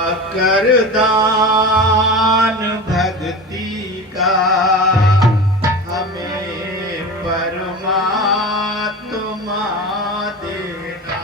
कर दान भक्ति का हमें परमात्मा देना।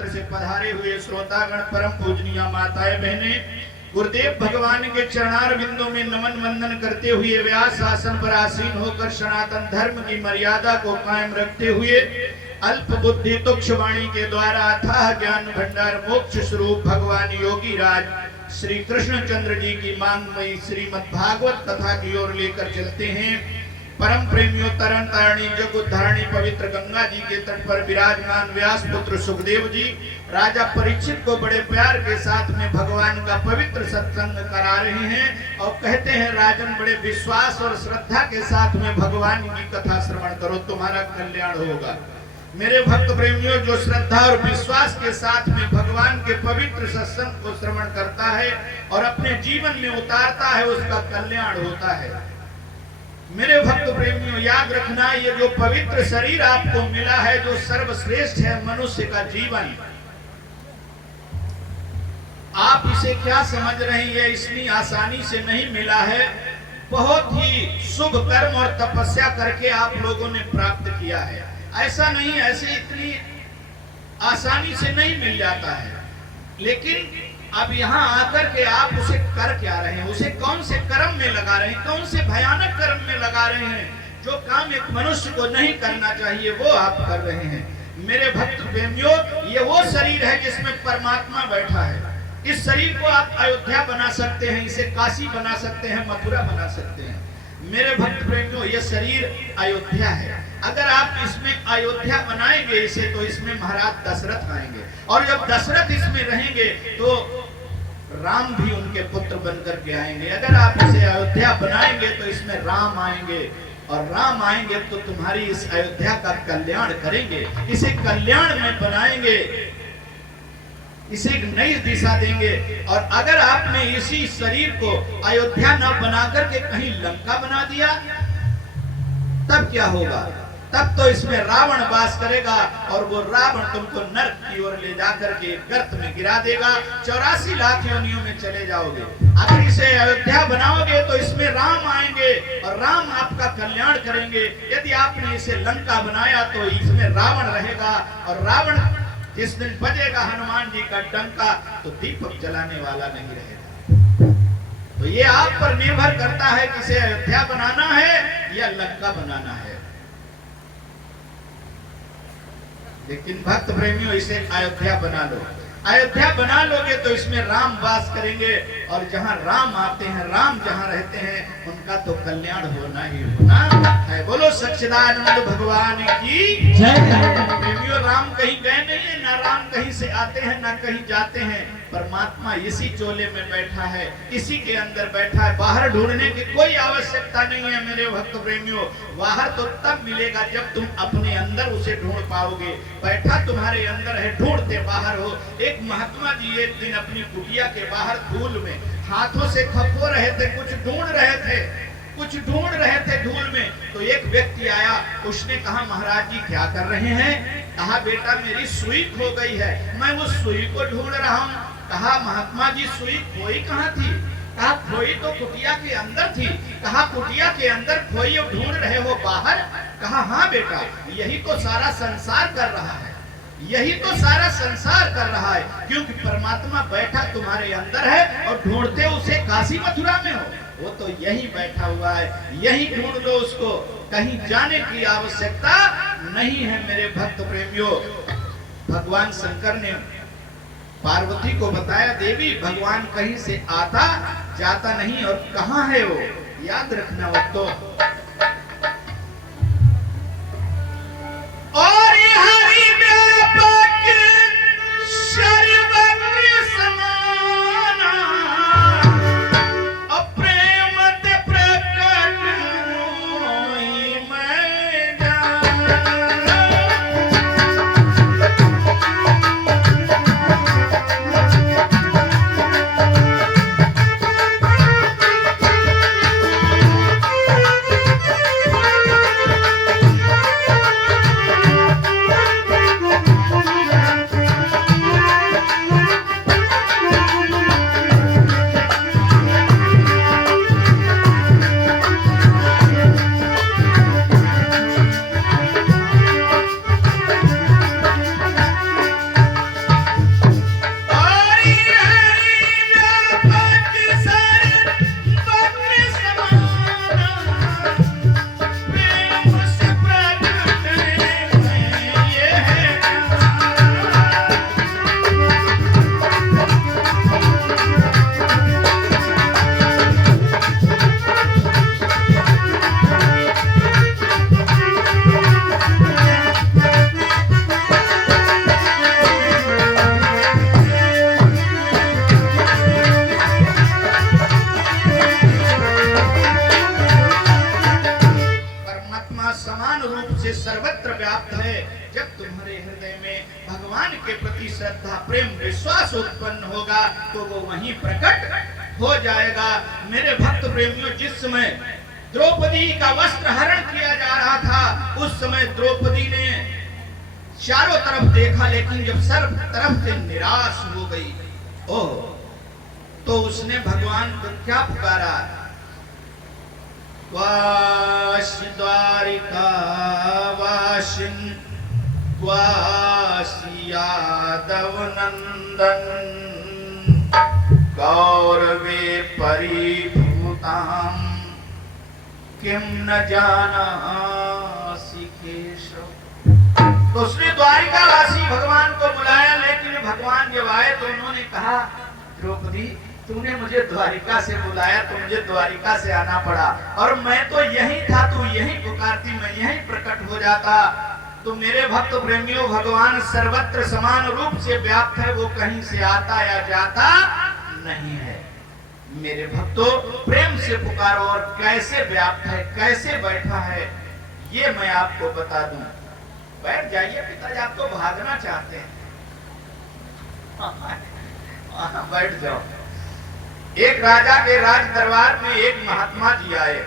मात्र से पधारे हुए श्रोतागण, परम पूजनीय माताएं बहने, गुरुदेव भगवान के चरणार बिंदों में नमन वंदन करते हुए व्यास आसन पर आसीन होकर सनातन धर्म की मर्यादा को कायम रखते हुए अल्प बुद्धि तुक्ष वाणी के द्वारा अथाह ज्ञान भंडार मोक्ष स्वरूप भगवान योगी राज श्री कृष्णचंद्र जी की मांगमयी श्रीमद् भागवत कथा की ओर लेकर चलते हैं। परम प्रेमियों, तरन तारणी जग उद्धारणी पवित्र गंगा जी के तट पर विराजमान व्यास पुत्र सुखदेव जी राजा परीक्षित को बड़े प्यार के साथ में भगवान का पवित्र सत्संग करा रहे हैं और कहते हैं, राजन बड़े विश्वास और श्रद्धा के साथ में भगवान की कथा श्रवण करो, तुम्हारा कल्याण होगा। मेरे भक्त प्रेमियों, जो श्रद्धा और विश्वास के साथ में भगवान के पवित्र सत्संग को श्रवण करता है और अपने जीवन में उतारता है, उसका कल्याण होता है। मेरे भक्त प्रेमियों, याद रखना, ये जो पवित्र शरीर आपको मिला है, जो सर्वश्रेष्ठ है मनुष्य का जीवन, आप इसे क्या समझ रहे हैं? इतनी आसानी से नहीं मिला है। बहुत ही शुभ कर्म और तपस्या करके आप लोगों ने प्राप्त किया है। ऐसा नहीं, ऐसे इतनी आसानी से नहीं मिल जाता है। लेकिन अब यहाँ आकर के आप उसे कर क्या रहे हैं? उसे कौन से कर्म में लगा रहे हैं? कौन से भयानक कर्म में लगा रहे हैं? जो काम एक मनुष्य को नहीं करना चाहिए वो आप कर रहे हैं। मेरे भक्त प्रेमियों, ये वो शरीर है जिसमें परमात्मा बैठा है। इस शरीर को आप अयोध्या बना सकते हैं, इसे काशी बना सकते हैं, मथुरा बना सकते हैं। मेरे भक्त प्रेमियों, ये शरीर अयोध्या है। अगर आप इसमें अयोध्या बनाएंगे इसे, तो इसमें महाराज दशरथ आएंगे, और जब दशरथ इसमें रहेंगे तो राम भी उनके पुत्र बनकर के आएंगे। अगर आप इसे अयोध्या बनाएंगे तो इसमें राम आएंगे, और राम आएंगे तो तुम्हारी इस अयोध्या का कल्याण करेंगे, इसे कल्याण में बनाएंगे, इसे एक नई दिशा देंगे। और अगर आपने इसी शरीर को अयोध्या न बनाकर के कहीं लंका बना दिया, तब क्या होगा? तब तो इसमें रावण वास करेगा, और वो रावण तुमको नरक की ओर ले जाकर के गर्त में गिरा देगा। 84 लाख योनियों में चले जाओगे। अगर इसे अयोध्या बनाओगे तो इसमें राम आएंगे और राम आपका कल्याण करेंगे। यदि आपने इसे लंका बनाया तो इसमें रावण रहेगा, और रावण जिस दिन बजेगा हनुमान जी का डंका तो दीपक जलाने वाला नहीं रहेगा। तो ये आप पर निर्भर करता है कि इसे अयोध्या बनाना है या लंका बनाना है। लेकिन भक्त प्रेमियों, इसे अयोध्या बना लो। अयोध्या बना लोगे तो इसमें राम वास करेंगे, और जहां राम आते हैं, राम जहां रहते हैं, उनका तो कल्याण होना ही होना है। बोलो सच्चिदानंद भगवान की जय। प्रेमियों, राम कहीं गए नहीं है, ना राम कहीं से आते हैं ना कहीं जाते हैं। परमात्मा इसी चोले में बैठा है, इसी के अंदर बैठा है। बाहर ढूंढने की कोई आवश्यकता नहीं है मेरे भक्त प्रेमियों। बाहर तो तब मिलेगा जब तुम अपने अंदर उसे ढूंढ पाओगे। बैठा तुम्हारे अंदर है, ढूंढते बाहर हो। एक महात्मा जी एक दिन अपनी कुटिया के बाहर धूल में हाथों से खपो रहे थे, कुछ ढूंढ रहे थे धूल में। तो एक व्यक्ति आया, उसने कहा, महाराज जी क्या कर रहे हैं? कहा, बेटा मेरी सुई खो गई है, मैं वो सुई को ढूंढ रहा हूँ। कहा, महात्मा जी सुई खोई कहाँ थी? कहा, खोई तो कुटिया के अंदर थी। कहा, कुटिया के अंदर खोई ढूंढ रहे हो बाहर? कहा, हाँ बेटा, यही तो सारा संसार कर रहा है, यही तो सारा संसार कर रहा है। क्योंकि परमात्मा बैठा तुम्हारे अंदर है और ढूंढते उसे काशी मथुरा में हो। वो तो यही बैठा हुआ है, यही ढूंढ लो उसको, कहीं जाने की आवश्यकता नहीं है। मेरे भक्त प्रेमियों, भगवान शंकर ने पार्वती को बताया, देवी भगवान कहीं से आता जाता नहीं, और कहाँ है वो? याद रखना वो तो। और हरि व्यापक सर्वत्र समाना, अप्रेम ते प्रकट होई मैं जाना। में भगवान के प्रति श्रद्धा प्रेम विश्वास उत्पन्न होगा तो वो वहीं प्रकट हो जाएगा। मेरे भक्त प्रेमियों, जिस समय द्रौपदी का वस्त्र हरण किया जा रहा था, उस समय द्रौपदी ने चारों तरफ देखा, लेकिन जब सर्व तरफ से निराश हो गई, ओह, तो उसने भगवान को क्या पुकारा? वासी द्वारिका वासिन वासी यादव नंदन गौरवे परिभूताम किम न जानासि केशव। तो उसने द्वारिका वासी भगवान को बुलाया, लेकिन भगवान जब आए तो उन्होंने कहा, द्रौपदी तूने मुझे द्वारिका से बुलाया तो मुझे द्वारिका से आना पड़ा, और मैं तो यही था, तू यही पुकारती, मैं यही प्रकट हो जाता। तो मेरे भक्त प्रेमियों, भगवान सर्वत्र समान रूप से व्याप्त है, वो कहीं से आता या जाता नहीं है। मेरे भक्तों, प्रेम से पुकारो, और कैसे व्याप्त है, कैसे बैठा है, ये मैं आपको बता दूं। बैठ जाइए पिताजी, आप तो भागना चाहते हैं। बैठ जाओ। एक राजा के राज दरबार में एक महात्मा जी आए।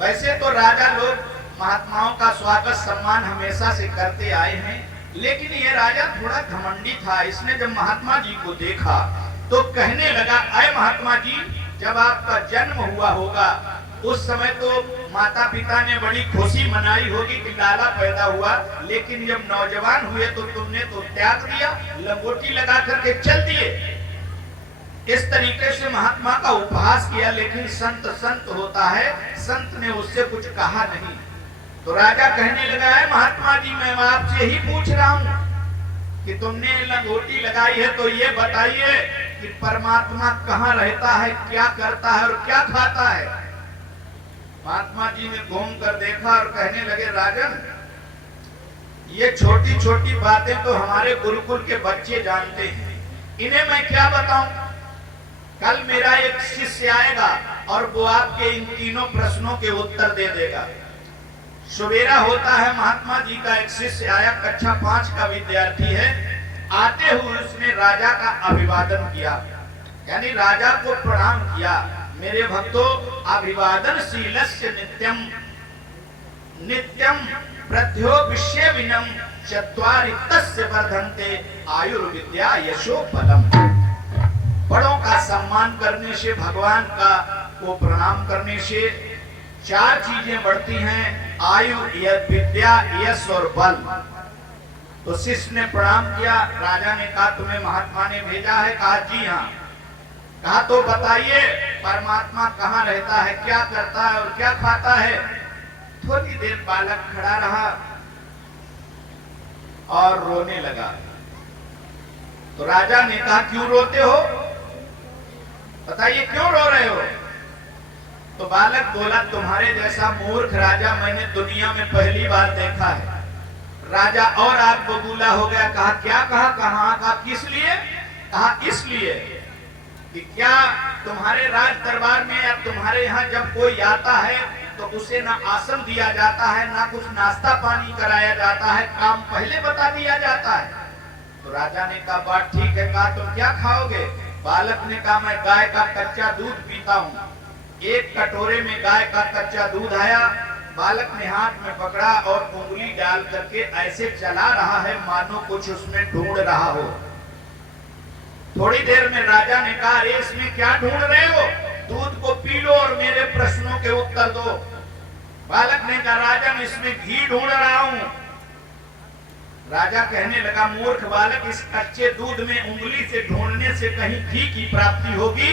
वैसे तो राजा लोग महात्माओं का स्वागत सम्मान हमेशा से करते आए हैं, लेकिन ये राजा थोड़ा घमंडी था। इसने जब महात्मा जी को देखा तो कहने लगा, अय महात्मा जी, जब आपका जन्म हुआ होगा उस समय तो माता पिता ने बड़ी खुशी मनाई होगी कि लाला पैदा हुआ, लेकिन जब नौजवान हुए तो तुमने तो त्याग दिया, लंगोटी लगा करके चल दिए। इस तरीके से महात्मा का उपहास किया, लेकिन संत संत होता है, संत ने उससे कुछ कहा नहीं। तो राजा कहने लगा, है महात्मा जी, मैं आपसे ही पूछ रहा हूँ कि तुमने लंगोटी लगाई है तो ये बताइए कि परमात्मा कहाँ रहता है, क्या करता है और क्या खाता है। महात्मा जी ने घूम कर देखा और कहने लगे, राजन, ये छोटी छोटी बातें तो हमारे गुरुकुल के बच्चे जानते हैं, इन्हें मैं क्या बताऊं। कल मेरा एक शिष्य आएगा और वो आपके इन तीनों प्रश्नों के उत्तर दे देगा। सवेरा होता है, महात्मा जी का एक शिष्य आया, कक्षा 5 का विद्यार्थी है। आते हुए उसने राजा का अभिवादन किया, यानी राजा को प्रणाम किया। मेरे भक्तों, अभिवादनशीलस्य नित्यम नित्यम प्रत्यो विषय विनम चत्वारि तस्य वर्धन्ते आयुर्विद्या यशो बलम। बड़ों का सम्मान करने से, भगवान का को प्रणाम करने से 4 चीजें बढ़ती हैं, आयु, विद्या, यश और बल। तो शिष्य ने प्रणाम किया। राजा ने कहा, तुम्हें महात्मा ने भेजा है? कहा, जी हाँ। कहा, तो बताइए परमात्मा कहाँ रहता है, क्या करता है और क्या खाता है। थोड़ी देर बालक खड़ा रहा और रोने लगा। तो राजा ने कहा, क्यों रोते हो, बताइए क्यों रो रहे हो। तो बालक बोला, तुम्हारे जैसा मूर्ख राजा मैंने दुनिया में पहली बार देखा है। राजा और आग बबूला हो गया। कहा, क्या कहा, कहाँ कहा, किस लिए। कहा, इसलिए कि क्या तुम्हारे राज दरबार में या तुम्हारे यहाँ जब कोई आता है तो उसे ना आसन दिया जाता है, ना कुछ नाश्ता पानी कराया जाता है, काम पहले बता दिया जाता है। तो राजा ने कहा, बात ठीक है। कहा, तुम क्या खाओगे। बालक ने कहा, मैं गाय का कच्चा दूध पीता हूँ। एक कटोरे में गाय का कच्चा दूध आया। बालक ने हाथ में पकड़ा और उंगली डाल करके ऐसे चला रहा है मानो कुछ उसमें ढूंढ रहा हो। थोड़ी देर में राजा ने कहा, अरे इसमें क्या ढूंढ रहे हो, दूध को पी लो और मेरे प्रश्नों के उत्तर दो। बालक ने कहा, राजन, इसमें घी ढूंढ रहा हूं। राजा कहने लगा, मूर्ख बालक, इस कच्चे दूध में उंगली से ढूंढने से कहीं घी की प्राप्ति होगी।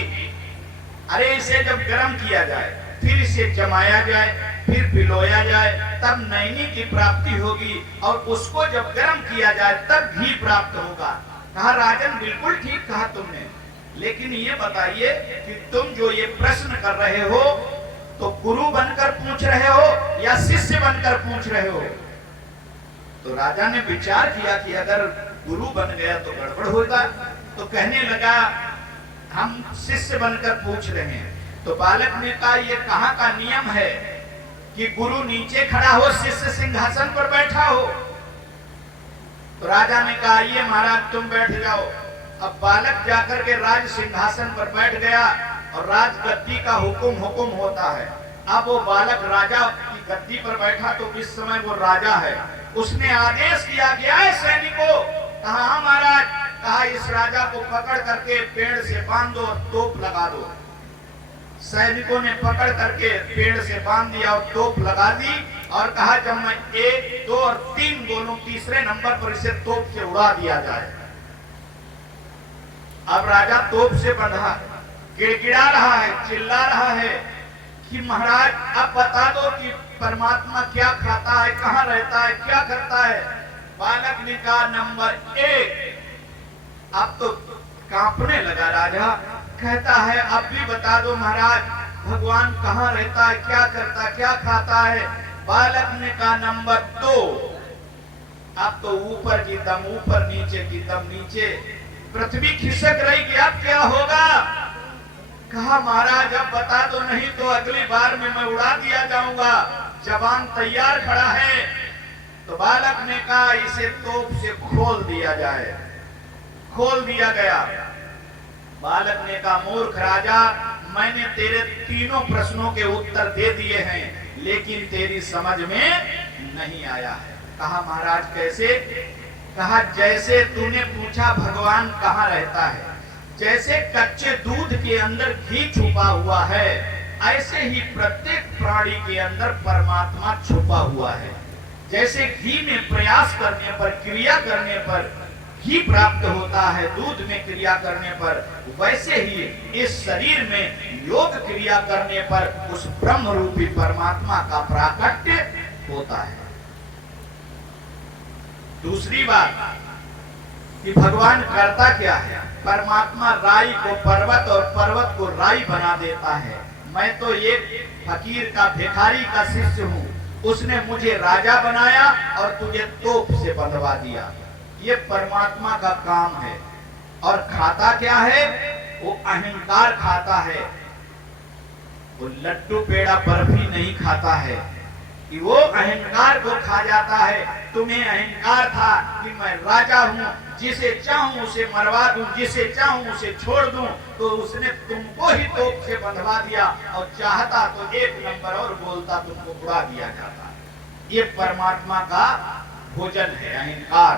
अरे इसे जब गर्म किया जाए, फिर इसे जमाया जाए, फिर पिलोया जाए, तब नैनी की प्राप्ति होगी, और उसको जब गर्म किया जाए तब घी प्राप्त होगा। कहा, राजन, बिल्कुल ठीक कहा तुमने, लेकिन ये बताइए कि तुम जो ये प्रश्न कर रहे हो तो गुरु बनकर पूछ रहे हो या शिष्य बनकर पूछ रहे हो। तो राजा ने विचार किया कि अगर गुरु बन गया तो गड़बड़ होगा, तो कहने लगा, हम शिष्य बनकर पूछ रहे हैं। तो बालक ने कहा, ये कहाँ का नियम है कि गुरु नीचे खड़ा हो, शिष्य सिंहासन पर बैठा हो। तो राजा ने कहा ये महाराज तुम बैठ जाओ। अब बालक जाकर के राज सिंहासन पर बैठ गया और राजगद्दी का हुक्म होता है। अब वो बालक राजा की गद्दी पर बैठा तो इस समय वो राजा है। उसने आदेश किया गया है सैनिकों, कहा हाँ महाराज, कहा इस राजा को पकड़ करके पेड़ से बांध दो और तोप लगा दो। सैनिकों ने पकड़ करके पेड़ से बांध दिया और तोप लगा दी और कहा जब मैं 1, 2 और 3 बोलूं तीसरे नंबर पर इसे तोप से उड़ा दिया जाए। अब राजा तोप से बंधा गिड़गिड़ा रहा है, चिल्ला रहा है कि महाराज अब बता दो कि परमात्मा क्या खाता है, कहाँ रहता है, क्या करता है। बालक ने कहा नंबर 1। अब तो कांपने लगा राजा, कहता है अब भी बता दो महाराज, भगवान कहाँ रहता है, क्या करता, क्या खाता है। बालक ने कहा नंबर 2। अब तो ऊपर की दम ऊपर, नीचे की दम नीचे, पृथ्वी खिसक रही कि अब क्या होगा। कहा महाराज अब बता दो, नहीं तो अगली बार में मैं उड़ा दिया जाऊंगा। जवान तैयार खड़ा है। तो बालक ने कहा इसे तोप से खोल दिया जाए। खोल दिया गया। बालक ने कहा मूर्ख राजा, मैंने तेरे तीनों प्रश्नों के उत्तर दे दिए हैं, लेकिन तेरी समझ में नहीं आया है। कहा महाराज कैसे। कहा जैसे तूने पूछा भगवान कहाँ रहता है, जैसे कच्चे दूध के अंदर घी छुपा हुआ है, ऐसे ही प्रत्येक प्राणी के अंदर परमात्मा छुपा हुआ है। जैसे घी में प्रयास करने पर, क्रिया करने पर घी प्राप्त होता है, दूध में क्रिया करने पर, वैसे ही इस शरीर में योग क्रिया करने पर उस ब्रह्म रूपी परमात्मा का प्राकट्य होता है। दूसरी बात कि भगवान करता क्या है। परमात्मा राई को पर्वत और पर्वत को राई बना देता है। मैं तो एक फकीर का, भिखारी का शिष्य हूँ, उसने मुझे राजा बनाया और तुझे तोप से बंधवा दिया। ये परमात्मा का काम है। और खाता क्या है, वो अहंकार खाता है। वो लड्डू पेड़ा बर्फी नहीं खाता है कि वो अहंकार को खा जाता है। तुम्हें अहंकार था कि मैं राजा हूँ, जिसे चाहूं उसे मरवा दूं, जिसे चाहूं उसे छोड़ दूं, तो उसने तुमको ही तोप से बंधवा दिया और चाहता तो 1 नंबर और बोलता तुमको उड़ा दिया जाता। ये परमात्मा का भोजन है अहंकार।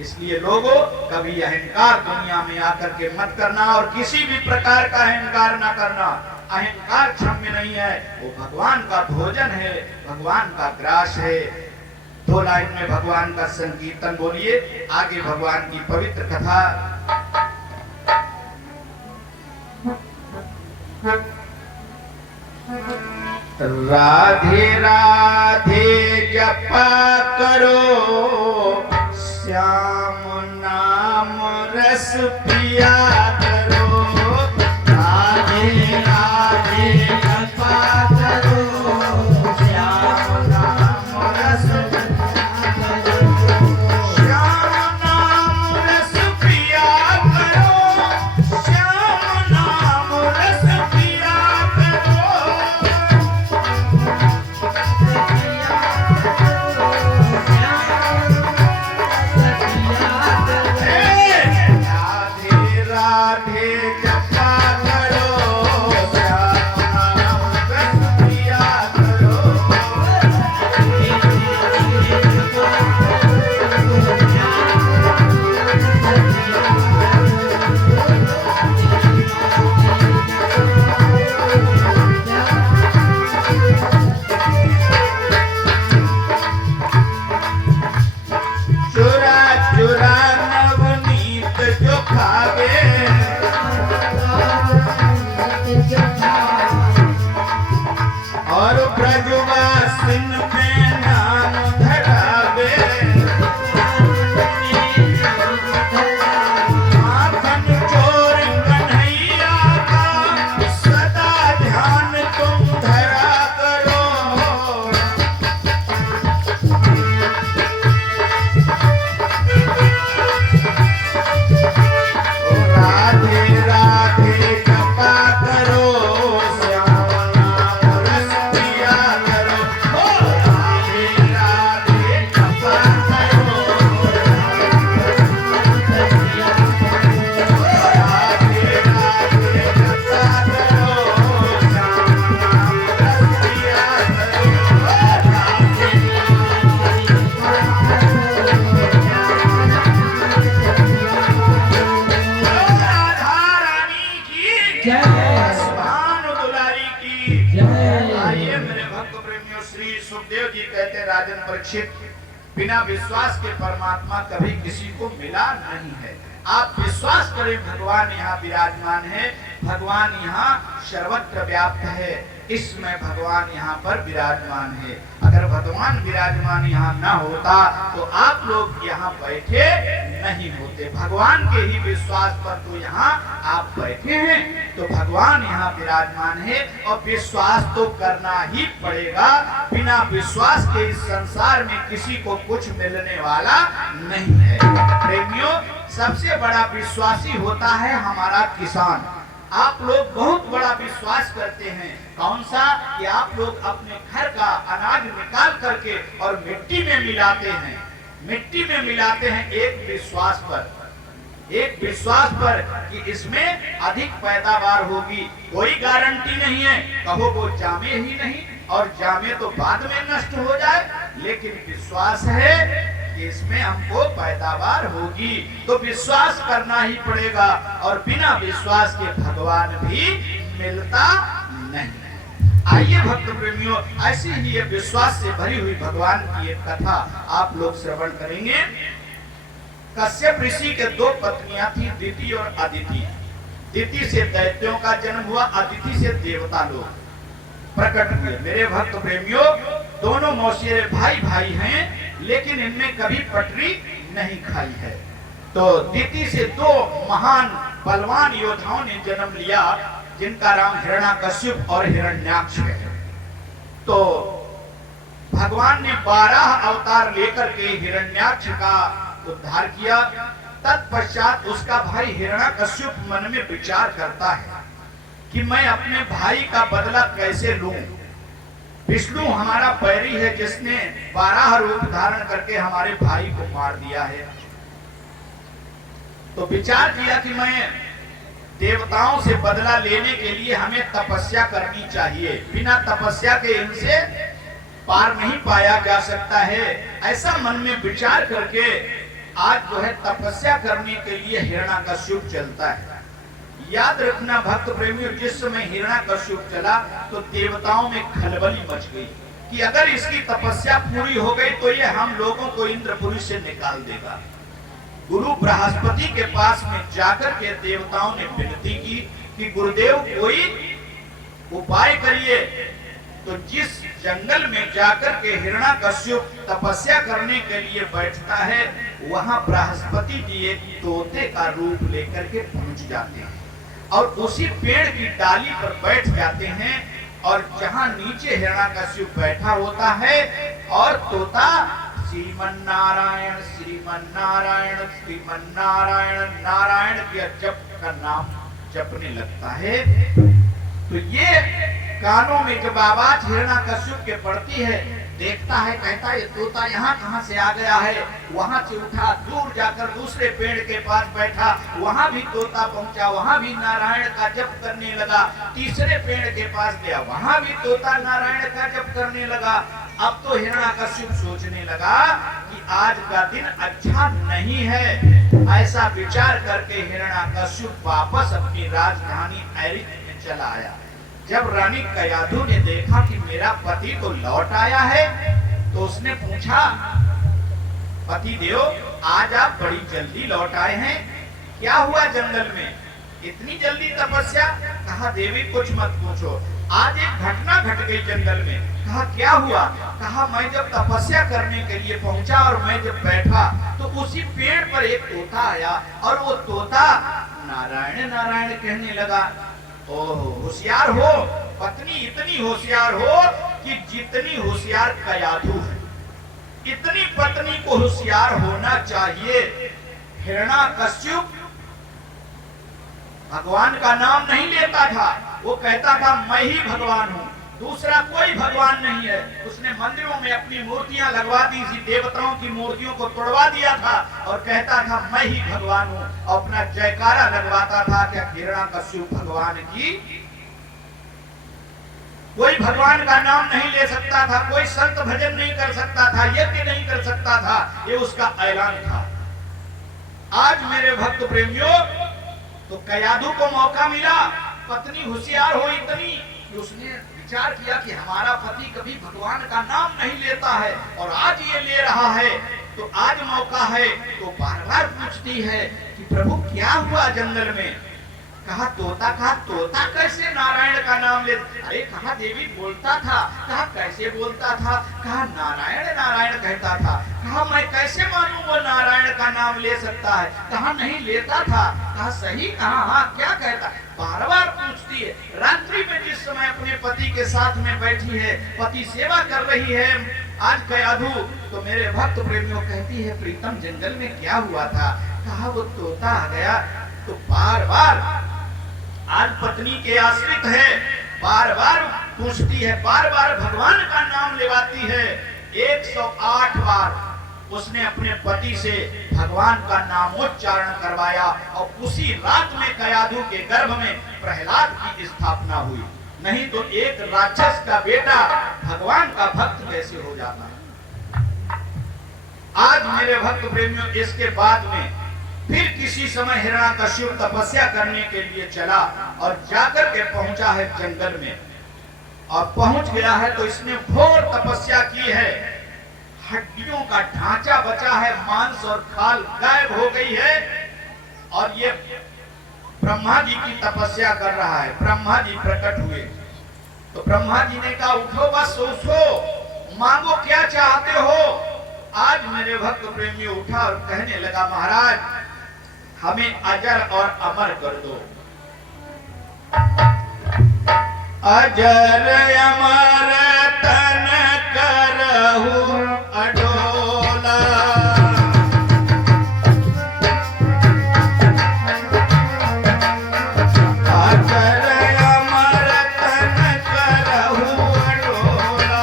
इसलिए लोगों कभी अहंकार दुनिया में आकर के मत करना और किसी भी प्रकार का अहंकार ना करना। अहंकार क्षम्य नहीं है, वो भगवान का भोजन है, भगवान का ग्रास है। 2 लाइन में भगवान का संकीर्तन बोलिए, आगे भगवान की पवित्र कथा। राधे राधे जपा करो, श्याम नाम रस पिया करो। राधे राधे जपा करो, श्याम नाम रस पिया करो। श्याम नाम रस पिया करो, श्याम नाम रस पिया करो। राधे परीक्षित, बिना विश्वास के परमात्मा कभी किसी को मिला नहीं है। आप विश्वास करें, भगवान यहाँ विराजमान है, भगवान यहाँ सर्वत्र व्याप्त है, इसमें भगवान यहाँ पर विराजमान है। अगर भगवान विराजमान यहाँ न होता तो आप लोग यहाँ बैठे नहीं होते। भगवान के ही विश्वास पर तो यहाँ आप बैठे हैं, तो भगवान यहाँ विराजमान है और विश्वास तो करना ही पड़ेगा। बिना विश्वास के इस संसार में किसी को कुछ मिलने वाला नहीं है। प्रेमियों, सबसे बड़ा विश्वासी होता है हमारा किसान। आप लोग बहुत बड़ा विश्वास करते हैं, कौन सा? कि आप लोग अपने घर का अनाज निकाल करके और मिट्टी में मिलाते हैं, मिट्टी में मिलाते हैं एक विश्वास पर कि इसमें अधिक पैदावार होगी। कोई गारंटी नहीं है, कहो वो जामे ही नहीं, और जामे तो बाद में नष्ट हो जाए, लेकिन विश्वास है कि इसमें हमको पैदावार होगी, तो विश्वास करना ही पड़ेगा। और बिना विश्वास के भगवान भी मिलता नहीं है। आइए भक्त प्रेमियों, ऐसी ही ये विश्वास से भरी हुई भगवान की एक कथा आप लोग श्रवण करेंगे। कश्यप ऋषि के दो पत्नियां थी, दिति और अदिति। दिति से दैत्यों का जन्म हुआ, अदिति से देवता लोग प्रकट हुए। मेरे भक्त प्रेमियों, दोनों मौसेरे भाई भाई हैं, लेकिन इनमें कभी पटरी नहीं खाई है। तो दिति से दो महान बलवान योद्धाओं ने जन्म लिया, जिनका नाम हिरण्यकश्यप और हिरण्याक्ष है। तो भगवान ने 12 अवतार लेकर के हिरण्याक्ष का उद्धार किया। तत्पश्चात उसका भाई हिरण्यकश्यप मन में विचार करता है कि मैं अपने भाई का बदला कैसे लूं। विष्णु हमारा बैरी है, जिसने 12 रूप धारण करके हमारे भाई को मार दिया है। तो विचार किया कि मैं देवताओं से बदला लेने के लिए हमें तपस्या करनी चाहिए, बिना तपस्या के इनसे पार नहीं पाया जा सकता है। ऐसा मन में विचार करके आज जो है तपस्या करने के लिए हिरण्यकश्यप चलता है। याद रखना भक्त प्रेमियों, जिस समय हिरण्यकश्यप चला तो देवताओं में खलबली मच गई कि अगर इसकी तपस्या पूरी हो गई तो ये हम लोगों को इंद्रपुरी से निकाल देगा। गुरु बृहस्पति के पास में जाकर के देवताओं ने विनती की कि गुरुदेव कोई उपाय करिए। तो जिस जंगल में जाकर के हिरण्यकश्यप तपस्या करने के लिए बैठता है, वहां बृहस्पति जी एक तोते का रूप लेकर के पहुंच जाते हैं और उसी पेड़ की डाली पर बैठ जाते हैं। और जहां नीचे हिरण्यकश्यप बैठा होता है और तोता श्रीमन्नारायण श्रीमन्नारायण श्रीमन्नारायण नारायण के जप का नाम जपने लगता है, तो ये कानों में जब आवाज हिरण्यकश्यप के पड़ती है, देखता है, कहता है ये तोता यहाँ कहाँ से आ गया है। वहां से उठा, दूर जाकर दूसरे पेड़ के पास बैठा, वहां भी तोता पहुंचा, वहां भी नारायण का जप करने लगा। तीसरे पेड़ के पास गया, वहां भी तोता नारायण का जप करने लगा। अब तो हिरण्यकश्यप सोचने लगा कि आज का दिन अच्छा नहीं है। ऐसा विचार करके हिरण्यकश्यप वापस अपनी राजधानी एरिक में चला आया। जब रानी कयाधु ने देखा कि मेरा पति तो लौट आया है, तो उसने पूछा, पति देव आज आप बड़ी जल्दी लौट आए हैं, क्या हुआ जंगल में, इतनी जल्दी तपस्या? कहा देवी कुछ मत पूछो, आज एक घटना घट गई जंगल में। कहा क्या हुआ? कहा मैं जब तपस्या करने के लिए पहुंचा और मैं जब बैठा तो उसी पेड़ पर एक तोता आया और वो तोता नारायण नारायण कहने लगा। ओह होशियार हो पत्नी, इतनी होशियार हो कि जितनी होशियार कयाधु है, इतनी पत्नी को होशियार होना चाहिए। हिरण्यकश्यप भगवान का नाम नहीं लेता था, वो कहता था मैं ही भगवान हूँ, दूसरा कोई भगवान नहीं है। उसने मंदिरों में अपनी मूर्तियां लगवा दी थी, देवताओं की मूर्तियों को तोड़वा दिया था और कहता था मैं ही भगवान हूँ, अपना जयकारा लगवाता था कि हिरण्यकश्यप भगवान की। कोई भगवान का नाम नहीं ले सकता था, कोई संत भजन नहीं कर सकता था, यज्ञ नहीं कर सकता था, ये उसका ऐलान था। आज मेरे भक्त प्रेमियों, तो कयाधु को मौका मिला, पत्नी होशियार हो इतनी, उसने विचार किया कि हमारा पति कभी भगवान का नाम नहीं लेता है और आज ये ले रहा है, तो आज मौका है। तो बार बार पूछती है कि प्रभु क्या हुआ जंगल में? कहा तोता कैसे नारायण का नाम ले? अरे कहा देवी बोलता था। कहा कैसे बोलता था? कहा नारायण नारायण कहता था। कहा मैं कैसे मानूं वो नारायण का नाम ले सकता है? कहा नहीं लेता था। कहा सही? कहा हाँ क्या कहता? बार बार पूछती है। रात्रि में जिस समय अपने पति के साथ में बैठी है, पति सेवा कर रही है आज कयाधु, तो मेरे भक्त प्रेमियों कहती है प्रीतम जंगल में क्या हुआ था? कहा वो तोता आ गया। तो बार बार आज पत्नी के आश्रित है, बार बार पूछती है, बार बार भगवान का नाम लेवाती है। 108 बार उसने अपने पति से भगवान का नामोच्चारण करवाया और उसी रात में कयाधु के गर्भ में प्रहलाद की स्थापना हुई। नहीं तो एक राक्षस का बेटा भगवान का भक्त कैसे हो जाता है? आज मेरे भक्त प्रेमियों इसके बाद में फिर किसी समय हिरण्याकश्यप तपस्या करने के लिए चला और जाकर के पहुंचा है जंगल में, और पहुंच गया है तो इसने घोर तपस्या की है। हड्डियों का ढांचा बचा है, मांस और खाल गायब हो गई है, और ये ब्रह्मा जी की तपस्या कर रहा है। ब्रह्मा जी प्रकट हुए तो ब्रह्मा जी ने कहा उठो बस उठो, मांगो क्या चाहते हो। आज मेरे भक्त प्रेमी उठा और कहने लगा महाराज हमें अजर और अमर कर दो। अजर अमर तन करहु अडोला, अजर अमर तन करहु अडोला,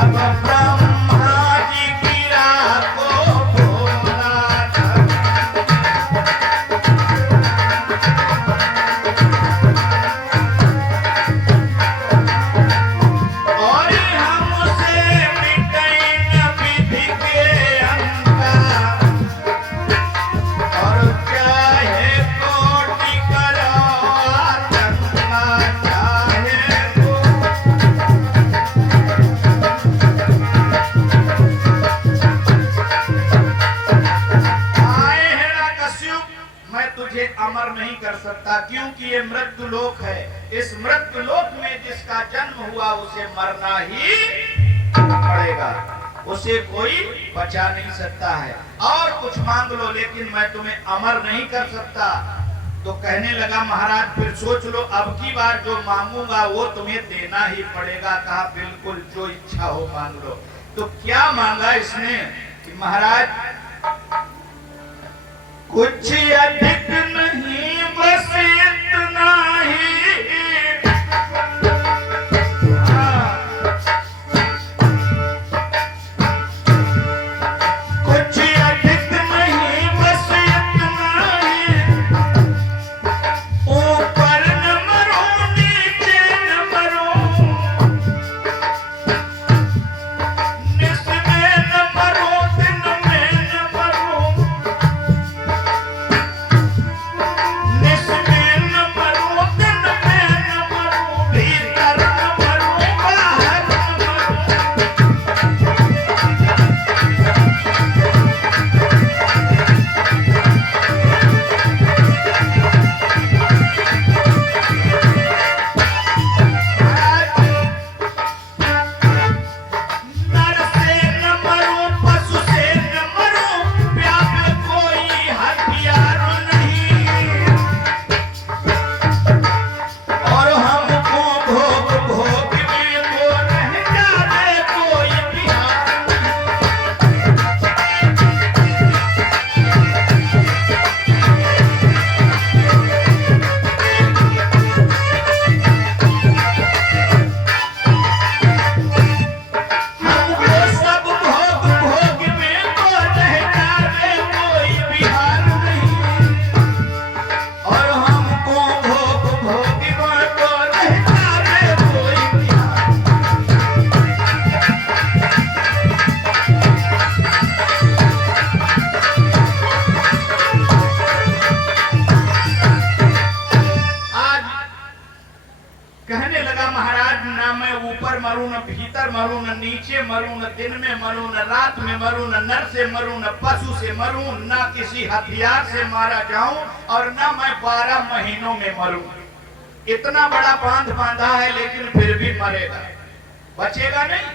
अब ब्रह्मा जी गिरा को भोला। और हमसे मिटई न विधि के अंका, और चाहे कोटि करो आतंका, चाहे को आए हिरण्याकश्यप, मैं तुझे अमर नहीं कर सकता क्योंकि ये मृत्यु लोक है। इस मृत्यु लोक में जिसका जन्म हुआ उसे मरना ही पड़ेगा, उसे कोई बचा नहीं सकता है। और कुछ मांग लो लेकिन मैं तुम्हें अमर नहीं कर सकता। तो कहने लगा महाराज फिर सोच लो, अब की बार जो मांगूंगा वो तुम्हें देना ही पड़ेगा। कहा बिल्कुल जो इच्छा हो मांग लो। तो क्या मांगा इसने कि महाराज कुछ अधिक नहीं बस इतना ही, कुछ अधिक नहीं बस इतना ही, ऊपर न मरो नीचे न मरो, निस में न मरो दिन में न मरो, मरूं, न नीचे मरूं, न दिन में मरूं, न रात में मरूं, न नर से मरूं, न पशु से मरूं, न किसी हथियार से मारा जाऊं और न मैं 12 महीनों में मरूं। इतना बड़ा बांध बांधा है लेकिन फिर भी मरेगा, बचेगा नहीं।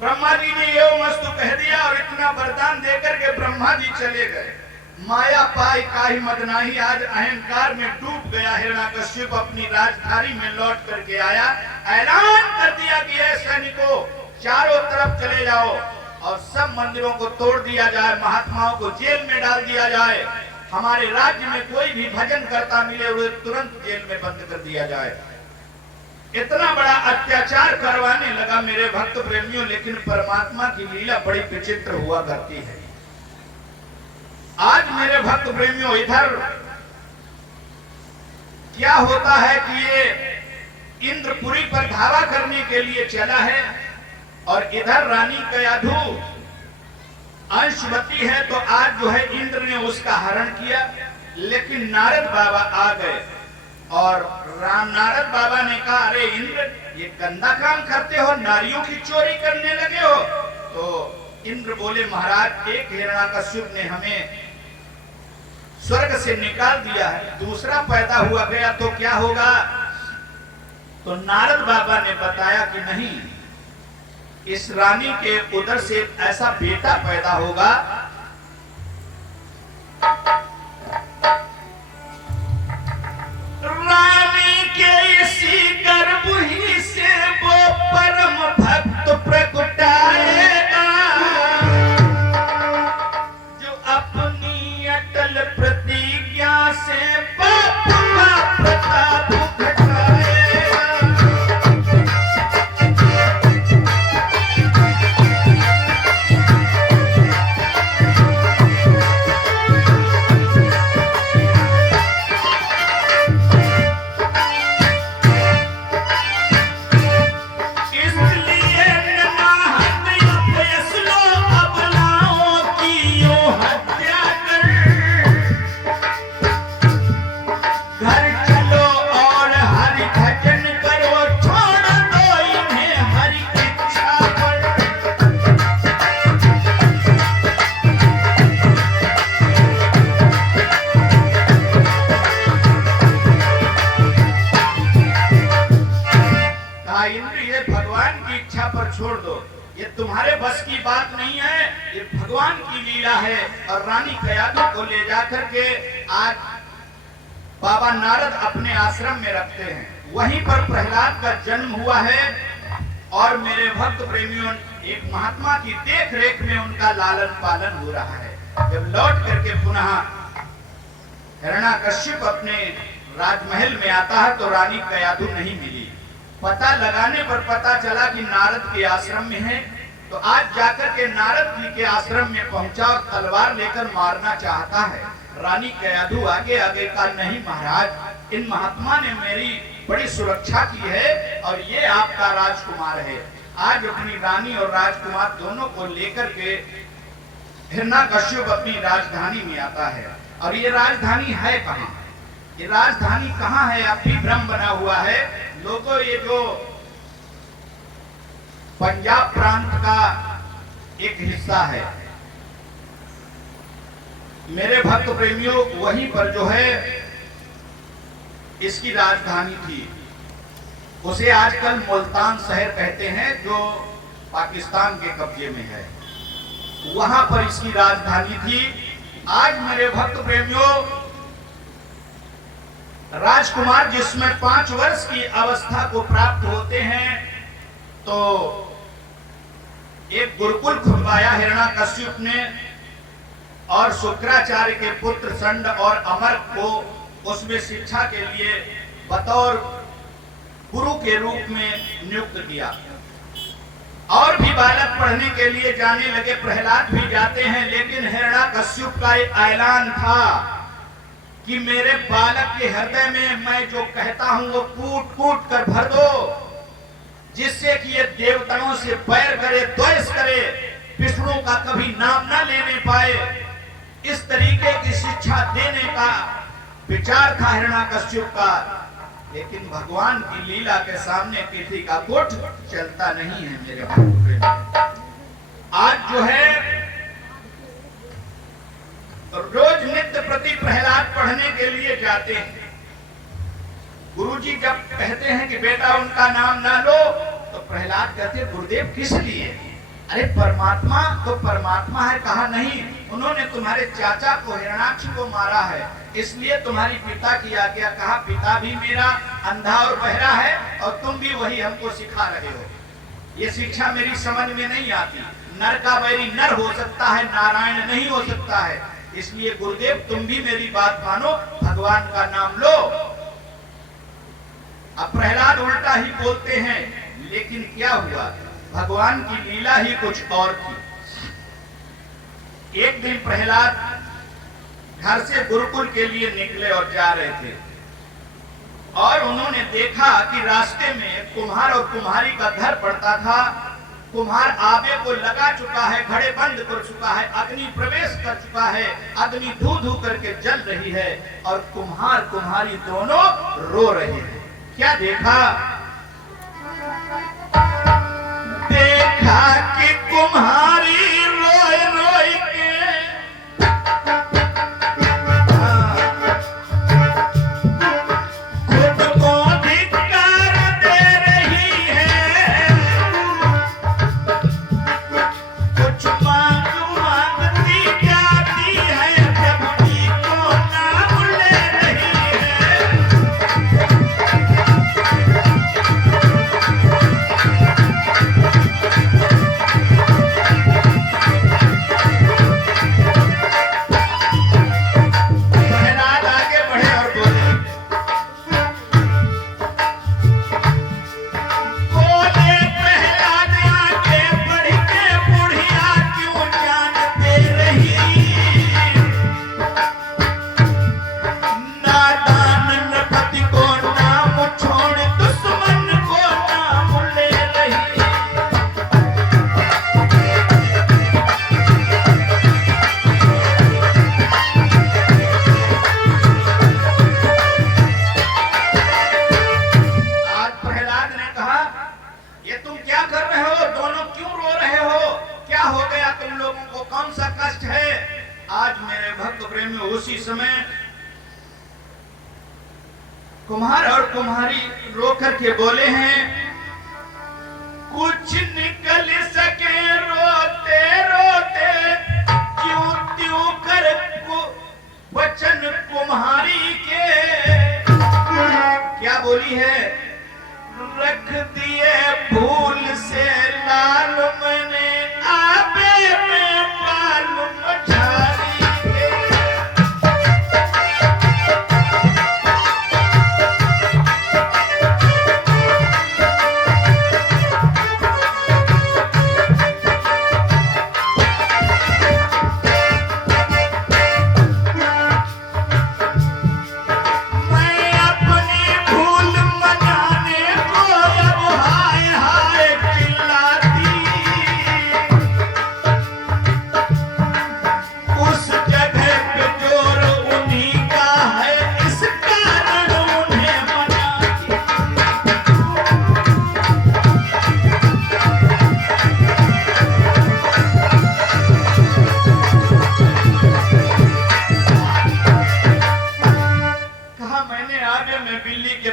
ब्रह्मा जी ने ये वस्तु कह दिया और इतना वरदान देकर के ब्रह्मा जी चले गए। माया पाई काही मदनाही, आज अहंकार में डूब गया हिरण्यकश्यप अपनी राजधानी में लौट करके आया। ऐलान कर दिया कि ऐ सैनिकों, चारों तरफ चले जाओ और सब मंदिरों को तोड़ दिया जाए, महात्माओं को जेल में डाल दिया जाए, हमारे राज्य में कोई भी भजन करता मिले उसे तुरंत जेल में बंद कर दिया जाए। इतना बड़ा अत्याचार करवाने लगा मेरे भक्त प्रेमियों। लेकिन परमात्मा की लीला बड़ी विचित्र हुआ करती है। आज मेरे भक्त प्रेमियों, इधर क्या होता है कि ये इंद्रपुरी पर धावा करने के लिए चला है और इधर रानी कयाधु अंशवती है, तो आज जो है इंद्र ने उसका हरण किया। लेकिन नारद बाबा आ गए और नारद बाबा ने कहा, अरे इंद्र, ये गंदा काम करते हो, नारियों की चोरी करने लगे हो। तो इंद्र बोले, महाराज, एक हिरण्यकश्यप ने हमें स्वर्ग से निकाल दिया है, दूसरा पैदा हुआ गया तो क्या होगा? तो नारद बाबा ने बताया कि नहीं, इस रानी के उदर से ऐसा बेटा पैदा होगा रानी के इसी गर्भ ही से वो परम भक्त प्रगटाएगा, जो अपनी अटल प्रतिज्ञा से बाप का प्रताप घटाएगा। छोड़ दो, ये तुम्हारे बस की बात नहीं है, ये भगवान की लीला है। और रानी कयाधु को ले जाकर के आज बाबा नारद अपने आश्रम में रखते हैं। वहीं पर प्रहलाद का जन्म हुआ है और मेरे भक्त प्रेमियों, एक महात्मा की देख रेख में उनका लालन पालन हो रहा है। जब लौट करके पुनः हिरण्यकश्यप अपने राजमहल में आता है तो रानी कयाधु नहीं मिली। पता लगाने पर पता चला कि नारद के आश्रम में है। तो आज जाकर के नारद जी के आश्रम में पहुंचा और तलवार लेकर मारना चाहता है। रानी कयाधु आगे आगे का, नहीं महाराज, इन महात्मा ने मेरी बड़ी सुरक्षा की है और ये आपका राजकुमार है। आज अपनी रानी और राजकुमार दोनों को लेकर के हिरण्यकश्यप अपनी राजधानी में आता है। और ये राजधानी है कहाँ? ये राजधानी कहाँ है? अब भी भ्रम बना हुआ है लोगों। ये जो पंजाब प्रांत का एक हिस्सा है मेरे भक्त प्रेमियों, वहीं पर जो है इसकी राजधानी थी। उसे आजकल मुल्तान शहर कहते हैं, जो पाकिस्तान के कब्जे में है। वहां पर इसकी राजधानी थी। आज मेरे भक्त प्रेमियों, राजकुमार जिसमें 5 वर्ष की अवस्था को प्राप्त होते हैं, तो एक गुरुकुल खुलवाया हिरण्यकश्यप ने और शुक्राचार्य के पुत्र संड और अमर्क को उसमें शिक्षा के लिए बतौर गुरु के रूप में नियुक्त किया। और भी बालक पढ़ने के लिए जाने लगे, प्रहलाद भी जाते हैं। लेकिन हिरण्यकश्यप का एक ऐलान था कि मेरे बालक के हृदय में मैं जो कहता हूं वो कूट कूट कर भर दो, जिससे कि ये देवताओं से बैर करे, द्वेष करे, विष्णु का कभी नाम ना लेने पाए। इस तरीके की शिक्षा देने का विचार था हिरण्यकश्यप का। लेकिन भगवान की लीला के सामने किसी का कुछ चलता नहीं है मेरे भाई। आज जो है रोज नित्य प्रति प्रहलाद पढ़ने के लिए जाते हैं। गुरुजी जब कहते हैं कि बेटा उनका नाम ना लो, तो प्रहलाद कहते गुरुदेव किस लिए? अरे परमात्मा तो परमात्मा है। कहा नहीं, उन्होंने तुम्हारे चाचा को हिरण्याक्ष को मारा है, इसलिए तुम्हारी पिता की आज्ञा। कहा पिता भी मेरा अंधा और बहरा है और तुम भी वही हमको सिखा रहे हो। ये शिक्षा मेरी समझ में नहीं आती। नर का वैरी नर हो सकता है, नारायण नहीं हो सकता है। इसलिए गुरुदेव तुम भी मेरी बात मानो, भगवान का नाम लो। अब प्रहलाद उल्टा ही बोलते हैं, लेकिन क्या हुआ, भगवान की लीला ही कुछ और थी। एक दिन प्रहलाद घर से गुरुकुल के लिए निकले और जा रहे थे, और उन्होंने देखा कि रास्ते में कुम्हार और कुम्हारी का घर पड़ता था। कुम्हार आबे को लगा चुका है, घड़े बंद कर चुका है, अग्नि प्रवेश कर चुका है, अग्नि धू धू करके जल रही है, और कुम्हार कुम्हारी दोनों रो रहे हैं। क्या देखा? देखा कि कुम्हारी रोए रोए के खुद को धिक्कार दे रही है। कुछ मांगती जाती है, प्रभु को नाम ले रही है। उसी समय कुम्हार और कुम्हारी रो करके बोले हैं, कुछ निकल सके रोते रोते क्यों त्यों कर वचन कुम्हारी के। क्या बोली है? रख दिए भूल से लाल मैंने आबे में पाल मछारी।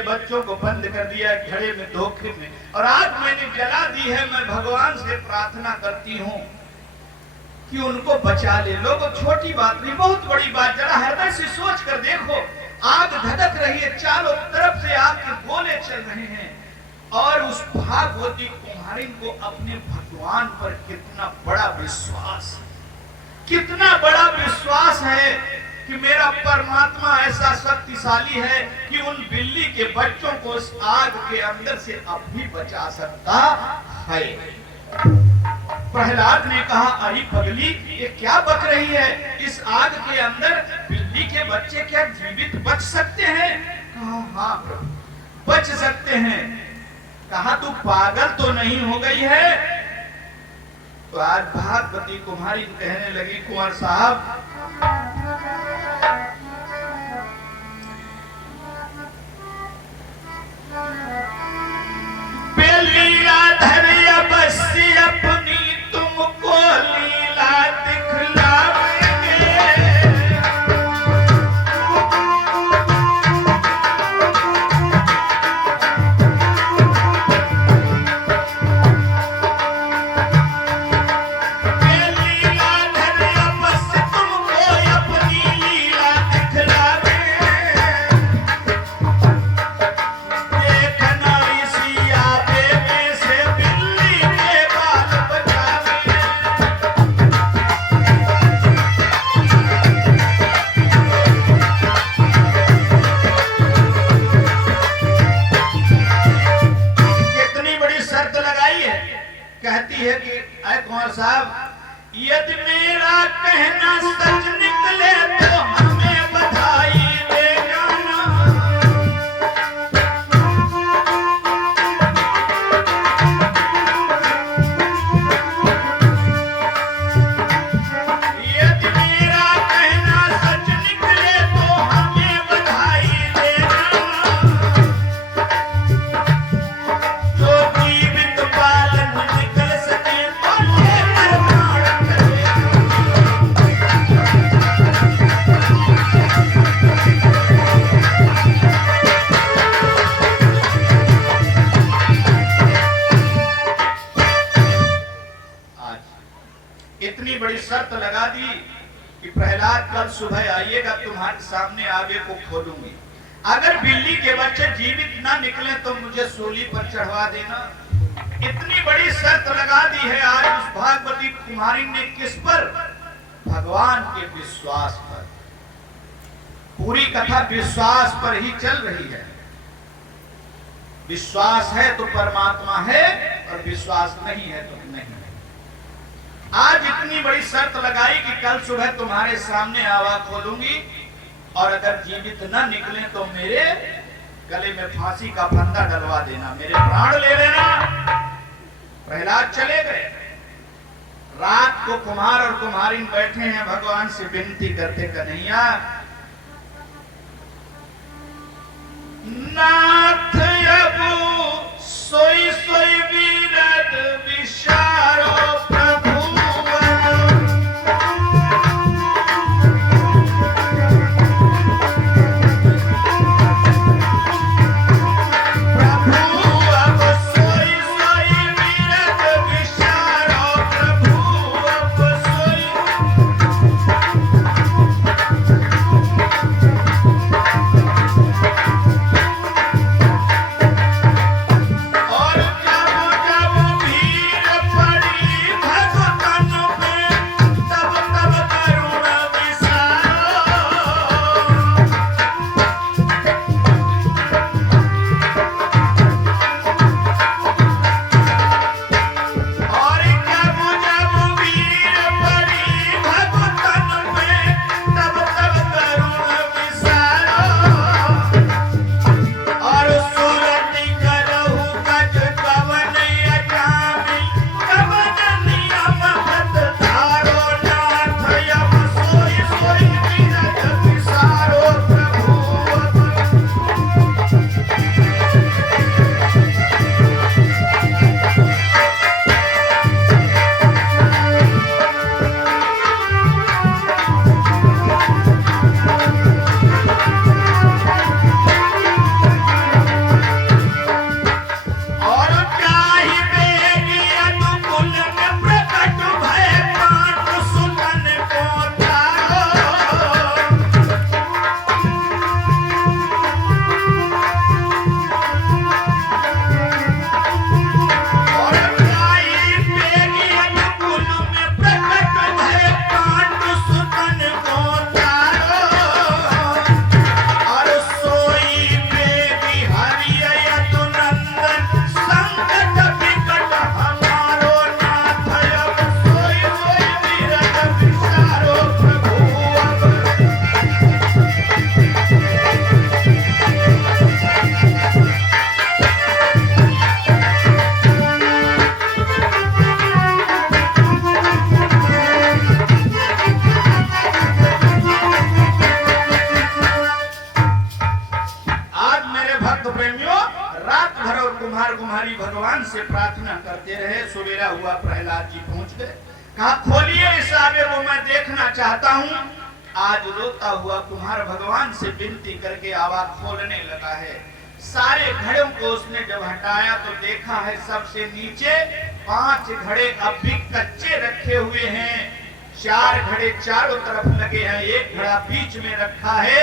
बच्चों को बंद कर दिया घड़े में धोखे में, और आज मैंने जला दी है। मैं भगवान से प्रार्थना करती हूँ कि उनको बचा ले। लोगों छोटी बात नहीं, बहुत बड़ी बात। जरा हृदय से सोच कर देखो, आग धधक रही है, चारों तरफ से आग के गोले चल रहे हैं, और उस भागवती कुम्हारी को अपने भगवान पर कितना बड़ा विश्वास, कितना बड़ा विश्वास है कि मेरा परमात्मा ऐसा शक्तिशाली है कि उन बिल्ली के बच्चों को उस आग के अंदर से अब भी बचा सकता है। प्रहलाद ने कहा, अरे पगली, ये क्या बक रही है? इस आग के अंदर बिल्ली के बच्चे क्या जीवित बच सकते हैं? कहा, हाँ प्रभु बच सकते हैं। कहा, तू पागल तो नहीं हो गई है? तो आज भागवती कुम्हारी कहने लगी, कुंवर साहब है कि अय कुंवर साहब, यदि मेरा कहना सच निकले तो हमें बधाई दे जाना। यदि मेरा कहना सच निकले तो हमें बधाई दे जाना। जो जीवित पालन निकल सके तो लेकर प्राण चले। इतनी बड़ी शर्त लगा दी कि प्रहलाद कल सुबह आइएगा, तुम्हारे सामने आगे को खोलूंगी। अगर बिल्ली के बच्चे जीवित ना निकले तो मुझे सूली पर चढ़वा देना। इतनी बड़ी शर्त लगा दी है आज उस भागवती कुमारी ने। किस पर? भगवान के विश्वास पर। पूरी कथा विश्वास पर ही चल रही है। विश्वास है तो परमात्मा है और विश्वास नहीं है तो नहीं है। आज इतनी बड़ी शर्त लगाई कि कल सुबह तुम्हारे सामने आवा खोलूंगी और अगर जीवित न निकले तो मेरे गले में फांसी का फंदा डलवा देना, मेरे प्राण ले लेना। प्रहलाद चले गए। रात को कुम्हार और कुम्हारिन बैठे हैं, भगवान से विनती करते, कन्हैया नाथ अब सोई सोई विरद विचारो प्रभु। से प्रार्थना करते रहे। सवेरा हुआ, प्रहलाद जी पहुंच गए। कहा खोलिए इस आगे को, मैं देखना चाहता हूं। आज रोता हुआ कुम्हार भगवान से विनती करके आवाज खोलने लगा है। सारे घड़ों को उसने जब हटाया तो देखा है सबसे नीचे 5 घड़े अब भी कच्चे रखे हुए हैं। 4 घड़े चारों तरफ लगे हैं, 1 घड़ा बीच में रखा है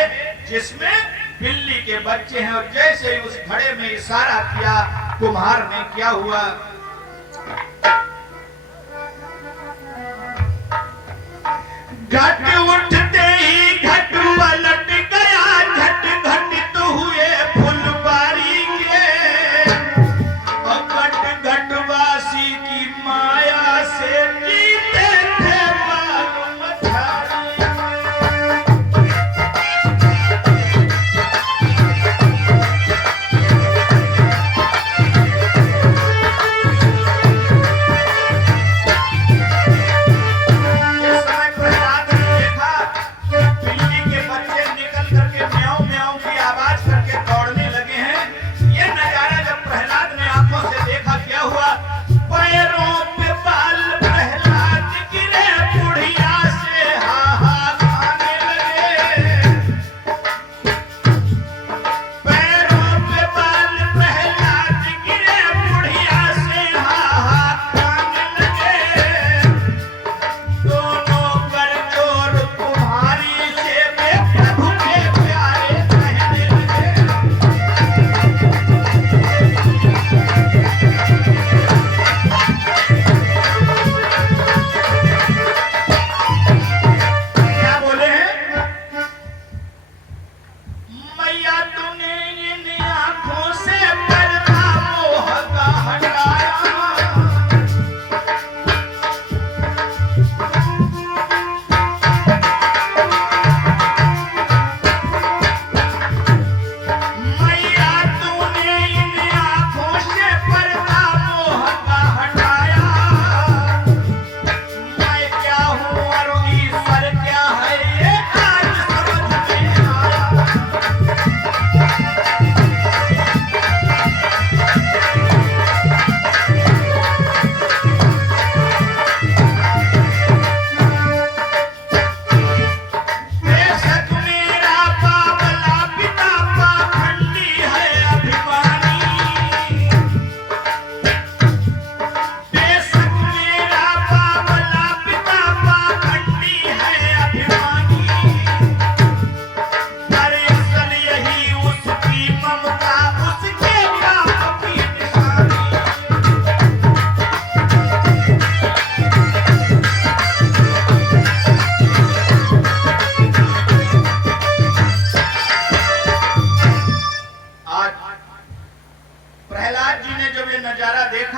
जिसमें बिल्ली के बच्चे हैं। और जैसे ही उस घड़े में इशारा किया कुम्हार ने, क्या हुआ, घट उठते ही घट पलट गया, झट घटित हुए फुलबारी के। घट घटवासी की माया से जीते थे मालूम झाड़ी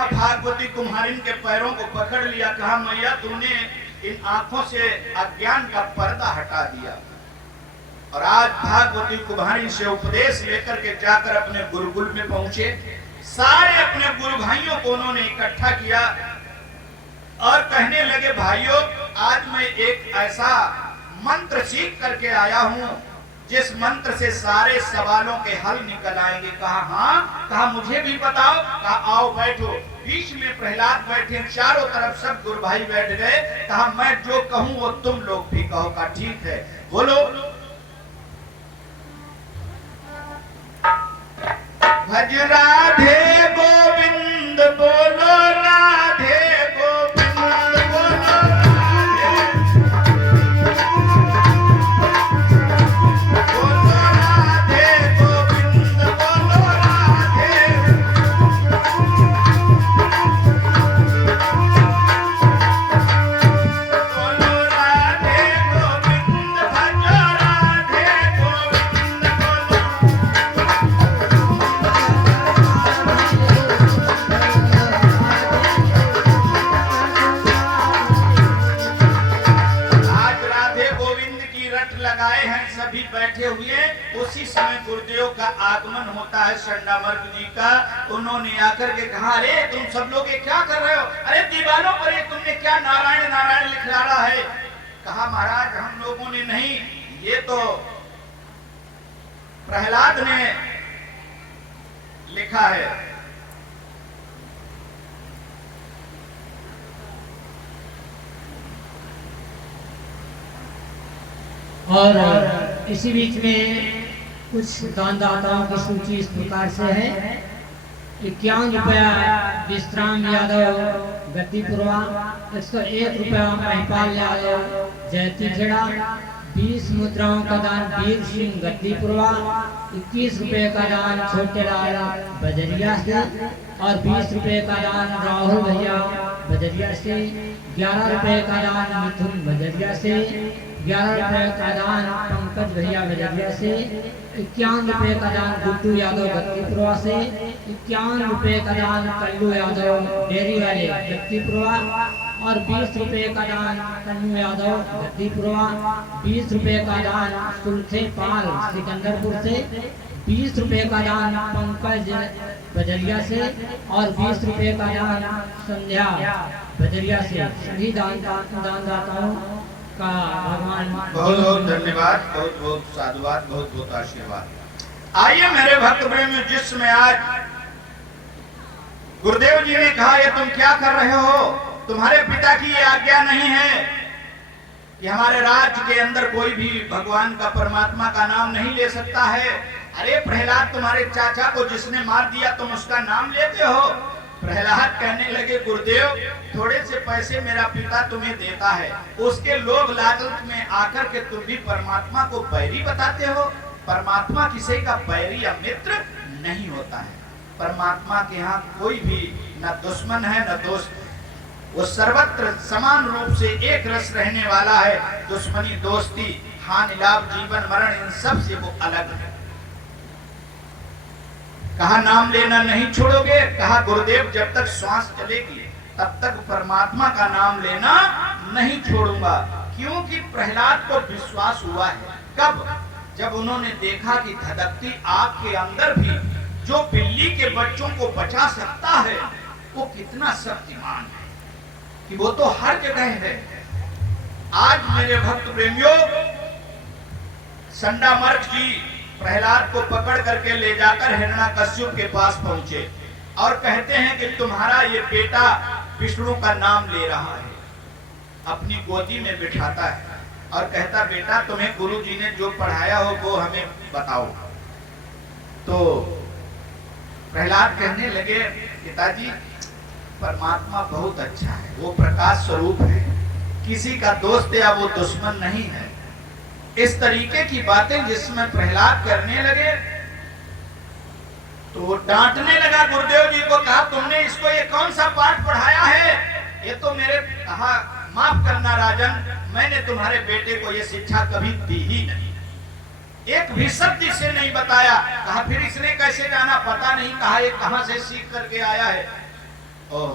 भागवती कुम्हारिन के पैरों को पकड़ लिया, कहा मैया तूने इन आंखों से अज्ञान का पर्दा हटा दिया। और आज भागवती कुम्हारिन से उपदेश लेकर के जाकर अपने गुरुकुल में पहुंचे। सारे अपने गुरु भाइयों को उन्होंने इकट्ठा किया और कहने लगे भाइयों आज मैं एक ऐसा मंत्र सीख करके आया हूं जिस मंत्र से सारे सवालों के हल निकल आएंगे। कहा हाँ, कहा मुझे भी बताओ। कहा आओ बैठो। बीच में प्रहलाद बैठे, चारों तरफ सब गुरु भाई बैठ गए। कहा मैं जो कहूं वो तुम लोग भी कहो। कहा ठीक है बोलो। भज राधे गोविंद बोलो राधे गोविंद बोलो राधे गोविंद बोलो राधे बोलो राधे गोविंद भजो राधे गोविंद लगाए हैं, सभी बैठे हुए। उसी समय गुरुदेव का आगमन होता है चंडामर्ग जी का। उन्होंने आकर के कहा अरे तुम सब लोग ये क्या कर रहे हो? अरे दीवारों पर ये तुमने क्या नारायण नारायण लिख डाला है? कहा महाराज हम लोगों ने नहीं, ये तो प्रहलाद ने लिखा है। और इसी बीच में कुछ दानदाताओं की सूची इस प्रकार से है। 51 रुपया विश्राम यादव गद्दीपुरवा, 101 रुपया महिपाल यादव जयती खेड़ा, 20 मुद्राओं का दान वीर सिंह गद्दीपुरवा, 21 रुपये का दान छोटे लाल बजरिया से और 20 रुपये का दान राहुल भैया बजरिया से, 11 रुपये का दान मिथुन बजरिया से, 11 रुपये का दान पंकज भैया बजरिया से, 51 रुपये का दान गुड्डू यादव गद्दीपुरवा से, 51 रुपये का दान कल्लू यादव डेरी वाले गद्दीपुरवा और 20 रुपए का दान कन्नू यादव गद्दीपुरवा, 20 रुपए का दान सुल्थे पाल सिकंदरपुर से, 20 रुपए का दान पंकज बजरिया से और 20 रुपए का दान संध्या बजरिया से। सभी दानदाताओं का भगवान बहुत बहुत धन्यवाद, बहुत बहुत साधुवाद, बहुत बहुत आशीर्वाद। आइए मेरे भक्त प्रेमियों, जिसमें आज गुरुदेव जी ने कहा ये तुम क्या कर रहे हो, तुम्हारे पिता की ये आज्ञा नहीं है कि हमारे राज्य के अंदर कोई भी भगवान का परमात्मा का नाम नहीं ले सकता है। अरे प्रहलाद, तुम्हारे चाचा को जिसने मार दिया तुम उसका नाम लेते हो। प्रहलाद कहने लगे गुरुदेव, थोड़े से पैसे मेरा पिता तुम्हें देता है, उसके लोभ लालच में आकर के तुम भी परमात्मा को बैरी बताते हो। परमात्मा किसी का बैरी या मित्र नहीं होता है। परमात्मा के यहाँ कोई भी न दुश्मन है न दोस्त, वो सर्वत्र समान रूप से एक रस रहने वाला है। दुश्मनी, दोस्ती, हानि लाभ, जीवन मरण, इन सब से वो अलग है। कहा नाम लेना नहीं छोड़ोगे, कहा गुरुदेव जब तक श्वास चलेगी तब तक परमात्मा का नाम लेना नहीं छोड़ूंगा। क्योंकि प्रहलाद को विश्वास हुआ है। कब? जब उन्होंने देखा कि धधकती आग के अंदर भी जो बिल्ली के बच्चों को बचा सकता है वो कितना शक्तिमान है, कि वो तो हर जगह है। आज मेरे भक्त प्रेमियों, संडामर्क जी प्रहलाद को पकड़ करके ले जाकर हिरण्याकश्यप के पास पहुंचे और कहते हैं कि तुम्हारा ये बेटा विष्णु का नाम ले रहा है। अपनी गोदी में बिठाता है और कहता, बेटा तुम्हें गुरु जी ने जो पढ़ाया हो वो हमें बताओ। तो प्रहलाद कहने लगे, पिताजी परमात्मा बहुत अच्छा है, वो प्रकाश स्वरूप है, किसी का दोस्त या वो दुश्मन नहीं है। इस तरीके की बातें जिसमें प्रहलाद करने लगे तो वो डांटने लगा गुरुदेव जी को। कहा, तुमने इसको ये कौन सा पाठ पढ़ाया है? ये तो मेरे, कहा माफ करना राजन, मैंने तुम्हारे बेटे को ये शिक्षा कभी दी ही नहीं, एक भी शब्द इसे नहीं बताया। कहा फिर इसने कैसे जाना? पता नहीं, कहा ये कहां से सीख करके आया है। ओह,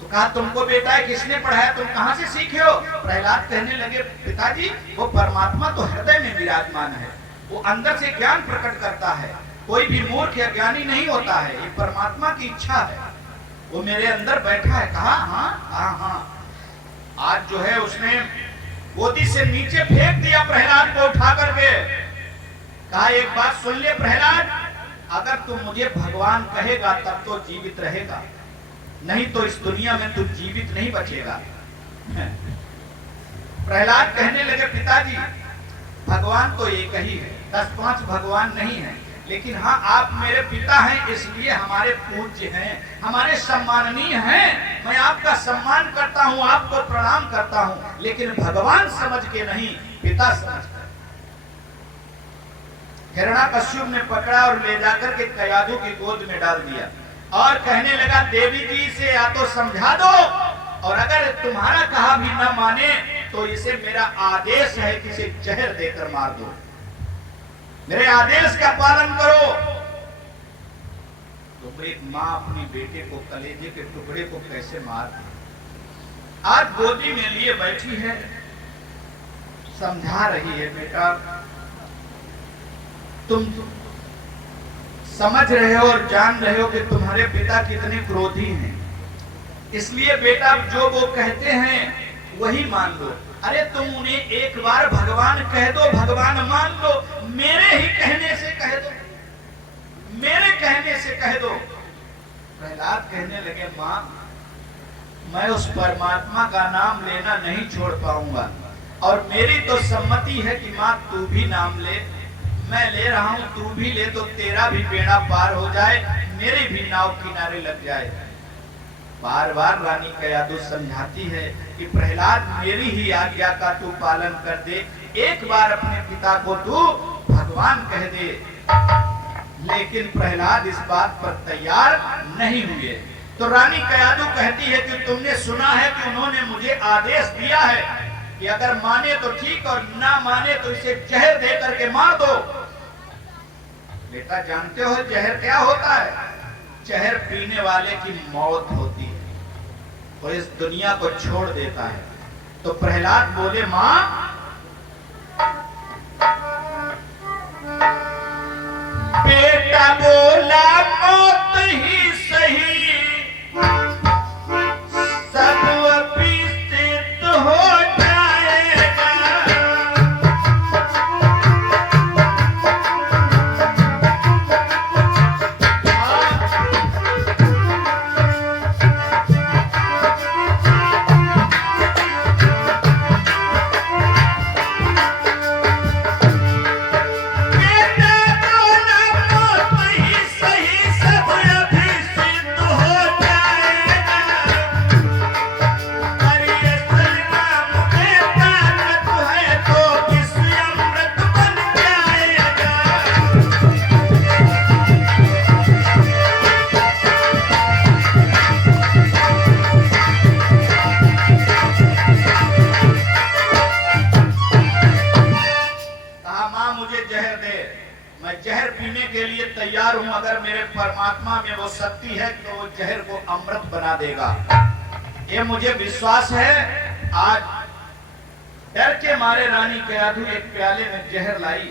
तो कहा तुमको बेटा है, किसने पढ़ाया, तुम कहां से सीखे हो? प्रहलाद कहने लगे, पिताजी वो परमात्मा तो हृदय में विराजमान है, वो अंदर से ज्ञान प्रकट करता है, कोई भी मूर्ख या ज्ञानी नहीं होता है, ये परमात्मा की इच्छा है, वो मेरे अंदर बैठा है। कहा हाँ। आज जो है उसने गोदी से नीचे फेंक दिया प्रहलाद को उठा करके। कहा एक बात सुन ले प्रहलाद, अगर तू मुझे भगवान कहेगा तब तो जीवित रहेगा, नहीं तो इस दुनिया में तू जीवित नहीं बचेगा। प्रहलाद कहने लगे, पिताजी भगवान तो एक ही है, 10-5 भगवान नहीं है, लेकिन हाँ आप मेरे पिता हैं इसलिए हमारे पूज्य हैं, हमारे सम्माननीय हैं। मैं आपका सम्मान करता हूँ, आपको प्रणाम करता हूँ, लेकिन भगवान समझ के नहीं, पिता समझ कर। हिरण्याकश्यप ने पकड़ा और ले जाकर के कयाधु की गोद में डाल दिया और कहने लगा, देवी जी से या तो समझा दो, और अगर तुम्हारा कहा भी न माने तो इसे मेरा आदेश है कि इसे जहर देकर मार दो, मेरे आदेश का पालन करो। तो एक माँ अपनी बेटे को कलेजे के टुकड़े को कैसे मार दी। आज गोदी में लिए बैठी है, समझा रही है, बेटा तुम समझ रहे हो और जान रहे हो कि तुम्हारे पिता कितने क्रोधी हैं, इसलिए बेटा जो वो कहते हैं वही मान लो। अरे तुम उन्हें एक बार भगवान कह दो, भगवान मान लो, मेरे ही कहने से कह दो, मेरे कहने से कह दो। प्रहलाद कहने लगे, माँ मैं उस परमात्मा का नाम लेना नहीं छोड़ पाऊंगा, और मेरी तो सम्मति है कि माँ तू भी नाम ले, मैं ले रहा हूं, तू भी ले, तो तेरा भी बेड़ा पार हो जाए, मेरी भी नाव किनारे लग जाए। बार बार रानी कयाधु समझाती है कि प्रहलाद मेरी ही आज्ञा का तू पालन कर दे, एक बार अपने पिता को तू भगवान कह दे। लेकिन प्रहलाद इस बात पर तैयार नहीं हुए। तो रानी कयाधु कहती है कि तुमने सुना है कि उन्होंने मुझे आदेश दिया है कि अगर माने तो ठीक और ना माने तो इसे जहर दे करके मार दो। बेटा जानते हो जहर क्या होता है? जहर पीने वाले की मौत होती है। और इस दुनिया को छोड़ देता है। तो प्रहलाद बोले, मां बेटा बोला मौत ही सही, सब अपिष्ट हो जाएगा। तैयार हूं, अगर मेरे परमात्मा में वो शक्ति है तो वो जहर को अमृत बना देगा, ये मुझे विश्वास है। आज डर के मारे रानी कयाधु एक प्याले में जहर लाई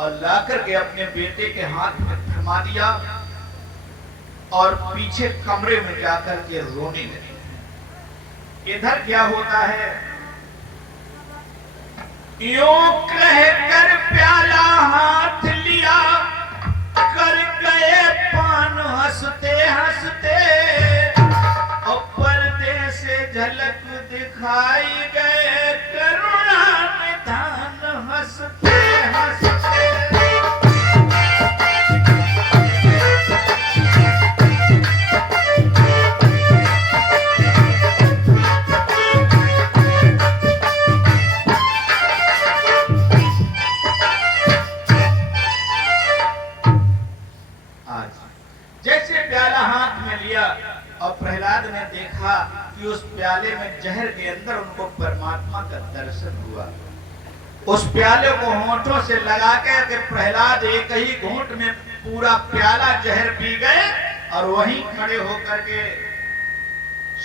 और लाकर के अपने बेटे के हाथ में थमा दिया और पीछे कमरे में जाकर के रोने लगी। इधर क्या होता है, यूं कहकर प्याला हाथ लिया, कर गए पान हंसते हंसते, और पर्दे से झलक दिखाई गए करुणा निधान हंसते हंसते। और प्रहलाद ने देखा कि उस प्याले में जहर के अंदर उनको परमात्मा का दर्शन हुआ। उस प्याले को होंठों से लगा के प्रहलाद एक ही घूंट में पूरा प्याला जहर पी गए और वहीं खड़े होकर के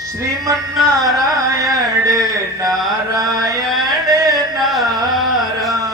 श्रीमन नारायण नारायण नारायण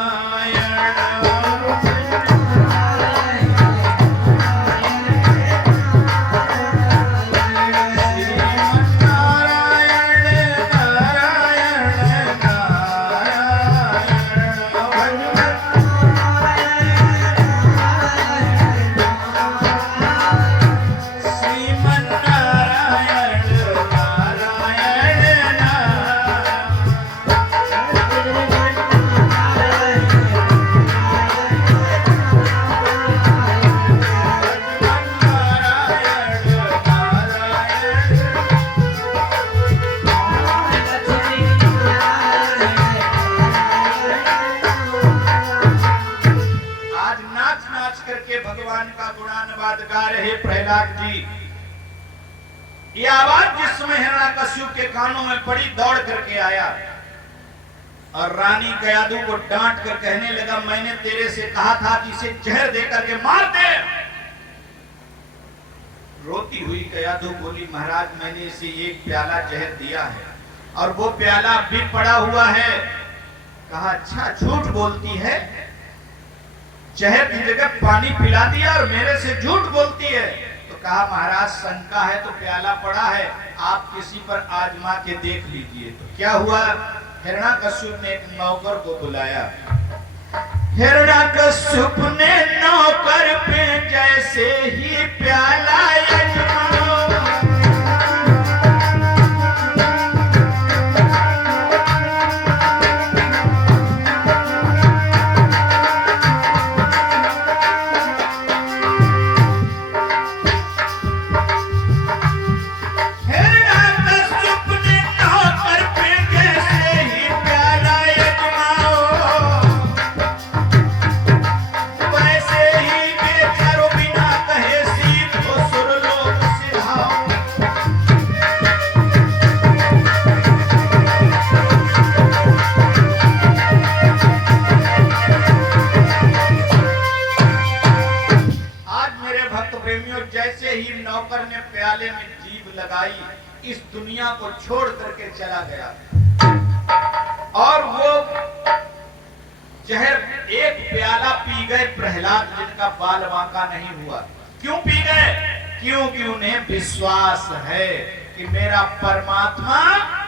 प्रहलाद जी, ये आवाज जिस समय हिरण्यकश्यप के कानों में पड़ी, दौड़ करके आया और रानी कयाधु को डांट कर कहने लगा, मैंने तेरे से कहा था कि इसे जहर देकर के मार दे। रोती हुई कयाधु बोली, महाराज मैंने इसे एक प्याला जहर दिया है और वो प्याला भी पड़ा हुआ है। कहा, अच्छा झूठ बोलती है, जहर की जगह पानी पिला दिया और मेरे से झूठ बोलती है। तो कहा, महाराज शंका है तो प्याला पड़ा है, आप किसी पर आजमा के देख लीजिए। तो क्या हुआ, हिरण्यकश्यप ने एक नौकर को बुलाया। हिरण्यकश्यप ने नौकर पे जैसे ही प्याला इस दुनिया को छोड़ करके चला गया। और वो जहर एक प्याला पी गए प्रहलाद, जिनका बाल बांका नहीं हुआ। क्यों पी गए? क्योंकि उन्हें विश्वास है कि मेरा परमात्मा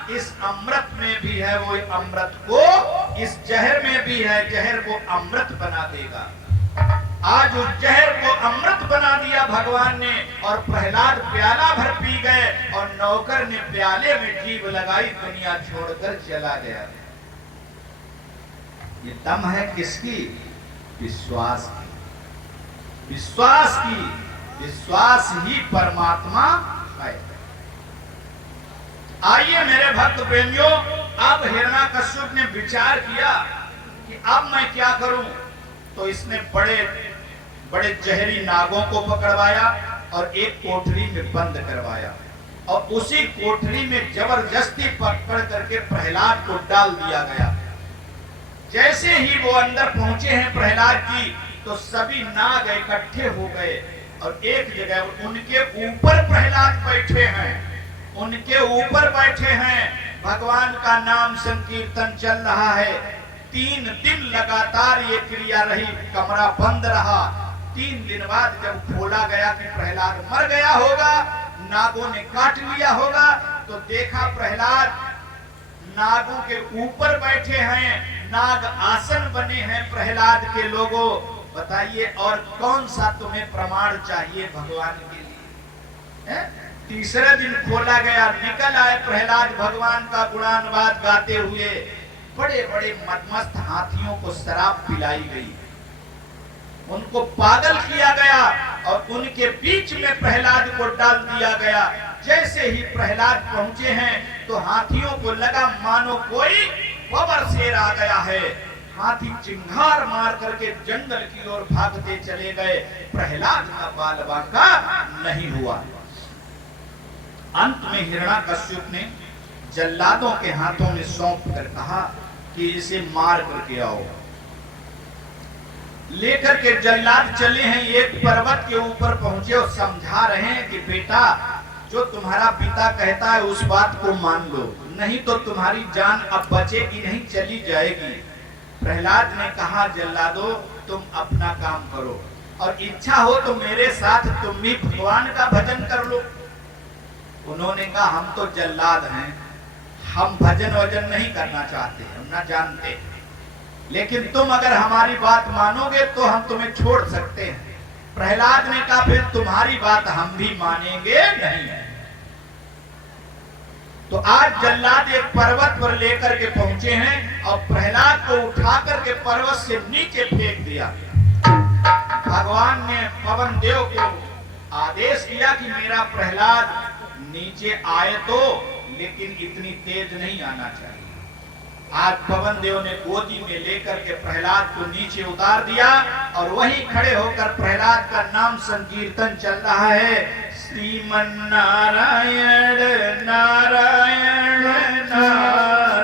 इस अमृत में भी है, वो अमृत को इस जहर में भी है, जहर को अमृत बना देगा। आज उस जहर को अमृत बना दिया भगवान ने, और प्रहलाद प्याला भर पी गए, और नौकर ने प्याले में जीभ लगाई, दुनिया छोड़कर चला गया। ये दम है किसकी? विश्वास की। विश्वास की, विश्वास ही परमात्मा है। आइए मेरे भक्त प्रेमियों, अब हिरण्याकश्यप ने विचार किया कि अब मैं क्या करूं। तो इसने बड़े बड़े जहरी नागों को पकड़वाया और एक कोठरी में बंद करवाया, और उसी कोठरी में जबरदस्ती पकड़ करके प्रहलाद को डाल दिया गया। जैसे ही वो अंदर पहुंचे हैं प्रहलाद जी, तो सभी नाग इकट्ठे हो गए और एक जगह उनके ऊपर प्रहलाद बैठे हैं, उनके ऊपर बैठे हैं। भगवान का नाम संकीर्तन चल रहा है। 3 दिन लगातार ये क्रिया रही, कमरा बंद रहा। 3 दिन बाद जब खोला गया कि प्रहलाद मर गया होगा, नागों ने काट लिया होगा, तो देखा प्रहलाद नागों के ऊपर बैठे हैं, नाग आसन बने हैं प्रहलाद के लोगों। बताइए और कौन सा तुम्हें प्रमाण चाहिए भगवान के लिए? है? तीसरे दिन खोला गया, निकल आए प्रहलाद भगवान का गुणानुवाद गाते हुए। बड़े बड़े मदमस्त हाथियों को शराब पिलाई गई, उनको पागल किया गया, और उनके बीच में प्रहलाद को डाल दिया गया। जैसे ही प्रहलाद पहुंचे हैं, तो हाथियों को लगा मानो कोई बबर शेर आ गया है। हाथी चिंगार मार करके जंगल की ओर भागते चले गए। प्रहलाद का बाल बांका नहीं हुआ। अंत में हिरण्याकश्यप ने जल्लादों के हाथों में सौंप कर कहा कि इसे मार करके आओ। लेकर के जल्लाद चले हैं, एक पर्वत के ऊपर पहुंचे और समझा रहे हैं कि बेटा, जो तुम्हारा पिता कहता है उस बात को मान लो, नहीं तो तुम्हारी जान अब बचेगी नहीं, चली जाएगी। प्रहलाद ने कहा, जल्लादो तुम अपना काम करो, और इच्छा हो तो मेरे साथ तुम भी भगवान का भजन कर लो। उन्होंने कहा, हम तो जल्लाद हैं, हम भजन वजन नहीं करना चाहते, हम ना जानते, लेकिन तुम अगर हमारी बात मानोगे तो हम तुम्हें छोड़ सकते हैं। प्रहलाद ने कहा, फिर तुम्हारी बात हम भी मानेंगे नहीं। तो आज जल्लाद एक पर्वत पर लेकर के पहुंचे हैं, और प्रहलाद को उठा करके पर्वत से नीचे फेंक दिया। भगवान ने पवन देव को आदेश किया कि मेरा प्रहलाद नीचे आए तो, लेकिन इतनी तेज नहीं आना चाहिए। आज पवन देव ने गोदी में लेकर के प्रहलाद को नीचे उतार दिया, और वहीं खड़े होकर प्रहलाद का नाम संकीर्तन चल रहा है। श्रीमन नारायण नारायण नारायण,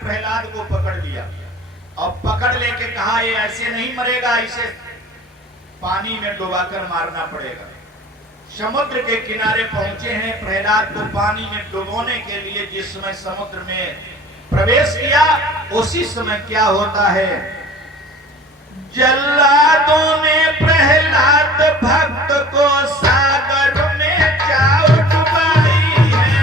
प्रहलाद को पकड़ लिया और पकड़ लेके कहा, ये ऐसे नहीं मरेगा, इसे पानी में डुबाकर मारना पड़ेगा। समुद्र के किनारे पहुंचे हैं, प्रहलाद को पानी में डुबोने के लिए जिस समय समुद्र में प्रवेश किया, उसी समय क्या होता है, जल्लादों ने प्रहलाद भक्त को सागर में जाओ डुबाई है।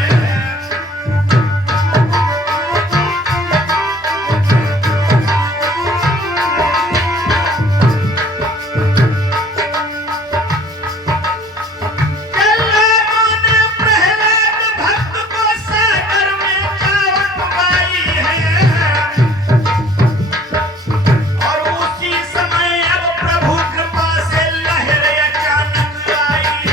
और उसी समय अब प्रभु कृपा से लहर अचानक आई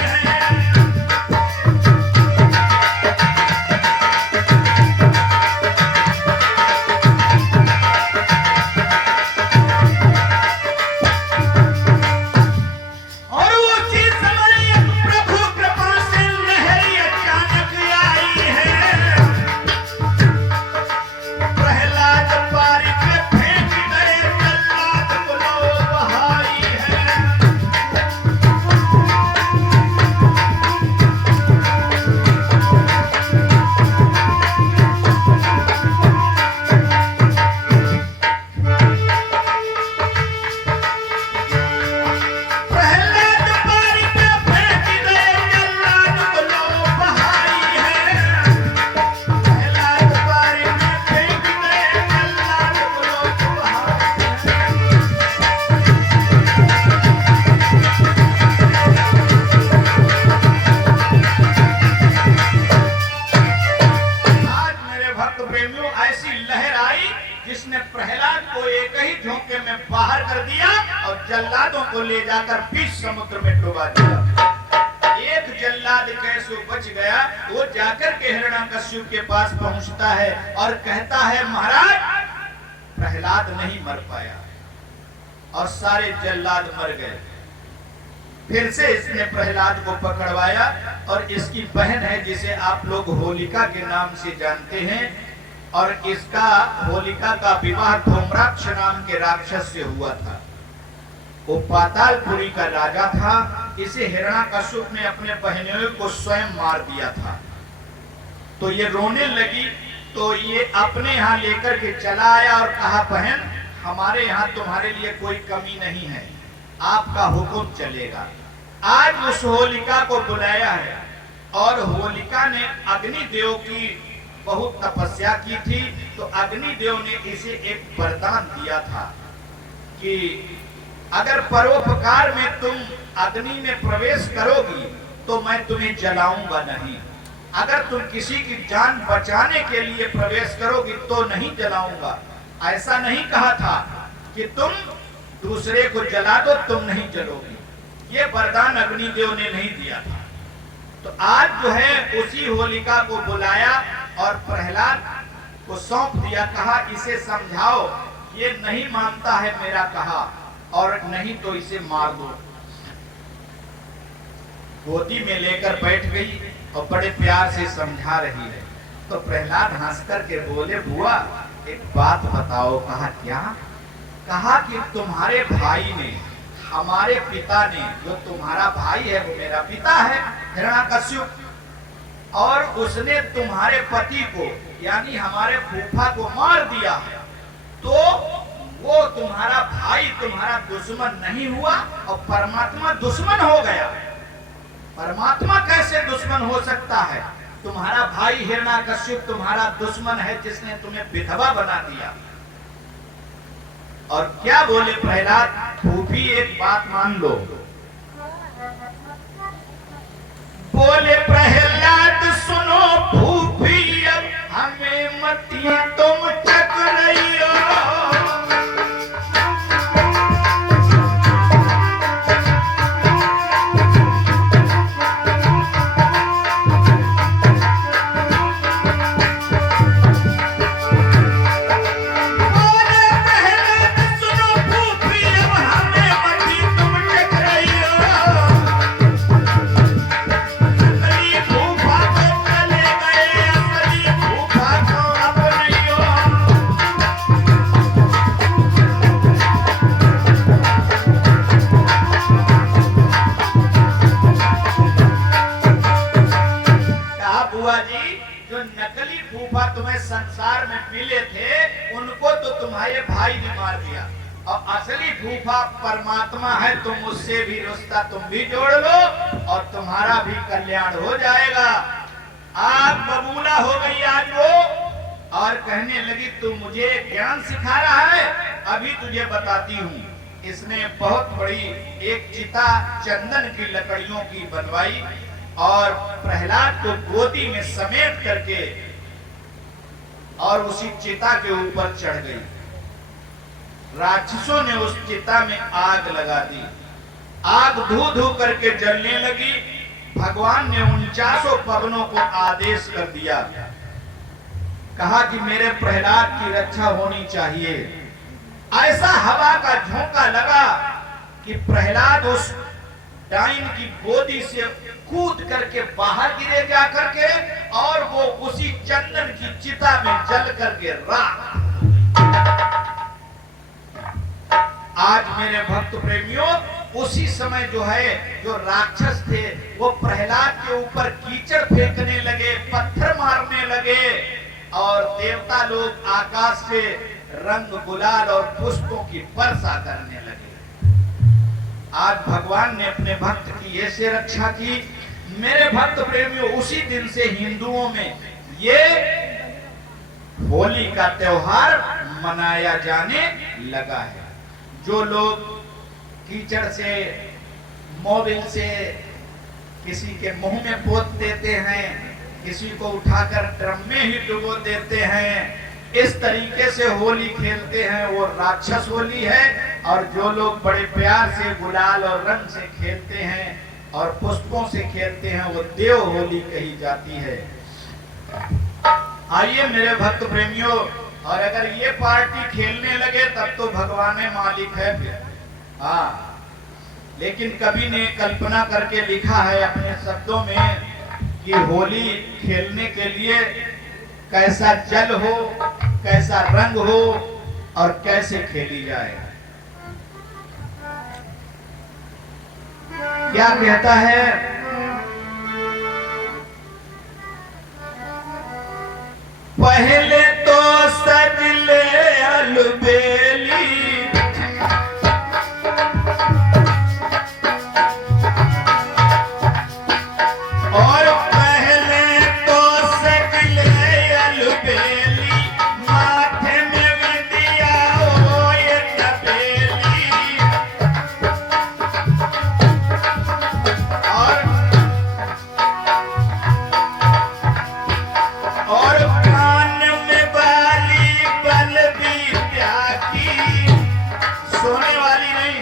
जल्लादों को ले जाकर बीच समुद्र में डुबा दिया। एक जल्लाद कैसे बच गया, वो जाकर के हिरण्यकश्यप के पास पहुंचता है और कहता है महाराज प्रहलाद नहीं मर पाया, और सारे जल्लाद मर गए। फिर से इसने प्रहलाद को पकड़वाया, और इसकी बहन है जिसे आप लोग होलिका के नाम से जानते हैं, और इसका होलिका का विवाह धूम्राक्ष नाम के राक्षस से हुआ था। वो पातालपुरी का राजा था। इसे हिरण्यकश्यप ने अपने बहनों को स्वयं मार दिया था। तो ये रोने लगी, तो ये अपने यहाँ लेकर के चला आया और कहा बहन हमारे यहाँ तुम्हारे लिए कोई कमी नहीं है, आपका हुक्म चलेगा। आज उस होलिका को बुलाया है, और होलिका ने अग्निदेव की बहुत तपस्या की थी, तो अग्निदेव ने इसे एक वरदान दिया था कि अगर परोपकार में तुम अग्नि में प्रवेश करोगी तो मैं तुम्हें जलाऊंगा नहीं, अगर तुम किसी की जान बचाने के लिए प्रवेश करोगी तो नहीं जलाऊंगा। ऐसा नहीं कहा था कि तुम दूसरे को जला दो, तुम नहीं जलोगी। ये वरदान अग्निदेव ने नहीं दिया था। तो आज जो है उसी होलिका को बुलाया और प्रहलाद को सौंप दिया, कहा इसे समझाओ, ये नहीं मानता है मेरा कहा, और नहीं तो इसे मार दो। गोदी में लेकर बैठ गई और बड़े प्यार से समझा रही है। तो प्रहलाद हंसकर के बोले बुआ एक बात बताओ। कहा क्या? कहा कि तुम्हारे भाई ने, हमारे पिता ने, जो तुम्हारा भाई है वो मेरा पिता है हिरण्यकश्यप, और उसने तुम्हारे पति को यानी हमारे फूफा को मार दिया, तो वो तुम्हारा भाई तुम्हारा दुश्मन नहीं हुआ और परमात्मा दुश्मन हो गया। परमात्मा कैसे दुश्मन हो सकता है? तुम्हारा भाई हिरण्यकश्यप तुम्हारा दुश्मन है जिसने तुम्हें विधवा बना दिया। और क्या बोले प्रहलाद? फूफी एक बात मान लो। बोले प्रहलाद सुनो फूफी अब हमें मती तुम चक रही हो। संसार में मिले थे उनको तो तुम्हारे भाई ने मार दिया, और असली फूफा परमात्मा है, तुम उससे भी रिश्ता तुम भी जोड़ लो और तुम्हारा भी कल्याण हो जाएगा। आप बबूला हो गई आज वो, और कहने लगी तू मुझे ज्ञान सिखा रहा है, अभी तुझे बताती हूँ। इसने बहुत बड़ी एक चिता चंदन की लकड़ियों की बनवाई और प्रहलाद को गोदी में समेट करके और उसी चिता के ऊपर चढ़ गई। राक्षसों ने उस चिता में आग लगा दी, आग धू धू करके जलने लगी। भगवान ने 49 पवनों को आदेश कर दिया, कहा कि मेरे प्रहलाद की रक्षा होनी चाहिए। ऐसा हवा का झोंका लगा कि प्रहलाद उस डाइन की गोदी से कूद करके बाहर गिरे जा करके, और वो उसी चंदन की चिता में जल करके राख। आज मेरे भक्त प्रेमियों, उसी समय जो है जो राक्षस थे वो प्रहलाद के ऊपर कीचड़ फेंकने लगे, पत्थर मारने लगे, और देवता लोग आकाश से रंग गुलाल और पुष्पों की वर्षा करने लगे। आज भगवान ने अपने भक्त की ऐसे रक्षा की। मेरे भक्त प्रेमियों, उसी दिन से हिंदुओं में ये होली का त्योहार मनाया जाने लगा है। जो लोग कीचड़ से, मोबिल से किसी के मुंह में पोत देते हैं, किसी को उठाकर ड्रम में ही डुबो देते हैं, इस तरीके से होली खेलते हैं, वो राक्षस होली है। और जो लोग बड़े प्यार से गुलाल और रंग से खेलते हैं और पुष्पों से खेलते हैं वो देव होली कही जाती है। आइए मेरे भक्त प्रेमियों, और अगर ये पार्टी खेलने लगे तब तो भगवान मालिक है फिर। हाँ, लेकिन कवि ने कल्पना करके लिखा है अपने शब्दों में कि होली खेलने के लिए कैसा जल हो, कैसा रंग हो और कैसे खेली जाए। क्या कहता है? पहले तो सज ले अलबेली, और पहले तो सज ले अलबेली, माथे में विदिया हो ये तबेली, और कान में बाली बल विद्या की, सोने वाली नहीं,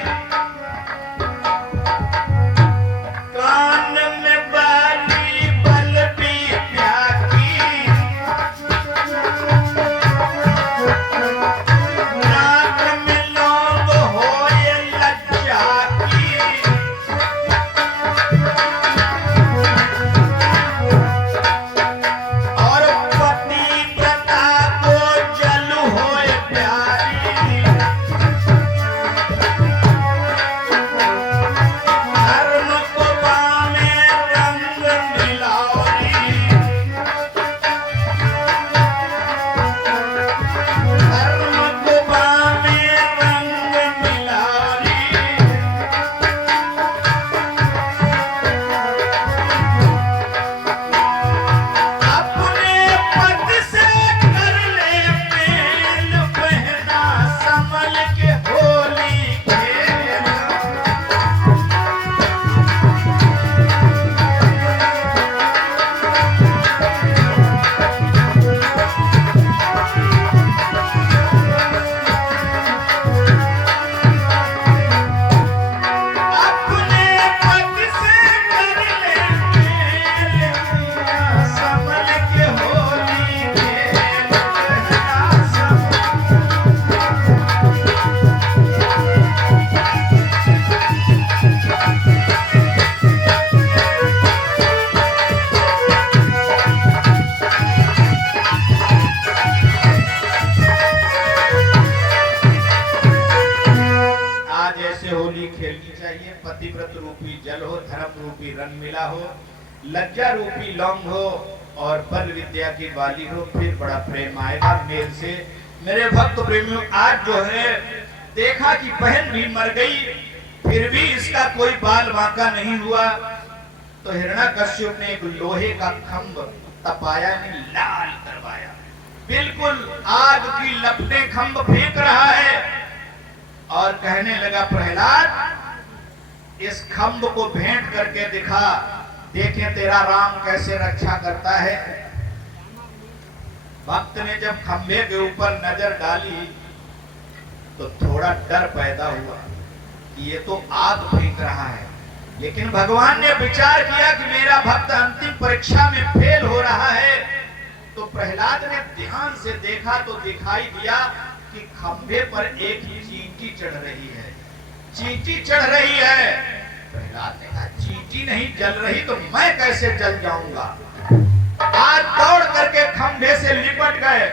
कान में बाली बल विद्या की, नाक में लौंग हो ये लज्जा की, और पतिव्रता को जल होए प्यारी, धर्म को बामे रंग मिलावरी, धर्म को बामे रंग मिलावरी, अपने पद से कर ले मेल, पहना संभल के होली खेल। अपने पद से कर ले मेल, पहना संभल के होली खेल, पहना संभल। आज ऐसे होली खेलनी चाहिए, पतिव्रत रूपी जल हो, धर्म रूपी रंग मिला हो, लज्जा रूपी लौंग हो और बल विद्या की बाली हो, फिर बड़ा प्रेम आएगा मेल से। मेरे भक्त प्रेमियों, आज जो है देखा कि बहन भी मर गई, फिर भी इसका कोई बाल बांका नहीं हुआ, तो हिरण्याकश्यप ने एक लोहे का खंभ तपाया, नहीं लाल करवाया, बिल्कुल आग की लपटें खंभ फेंक रहा है और कहने लगा, प्रहलाद इस खंभ को भेंट करके दिखा, देखें तेरा राम कैसे रक्षा करता है। भक्त ने जब खंभे के ऊपर नजर डाली तो थोड़ा डर पैदा हुआ कि ये तो आग फेंक रहा है, लेकिन भगवान ने विचार किया कि मेरा भक्त अंतिम परीक्षा में फेल हो रहा है, तो प्रहलाद ने ध्यान से देखा तो दिखाई दिया कि खंभे पर एक चींटी चढ़ रही है, चींटी चढ़ रही है। प्रहलाद ने कहा, चींटी नहीं जल रही तो मैं कैसे जल जाऊंगा। आज दौड़ करके खंभे से लिपट गए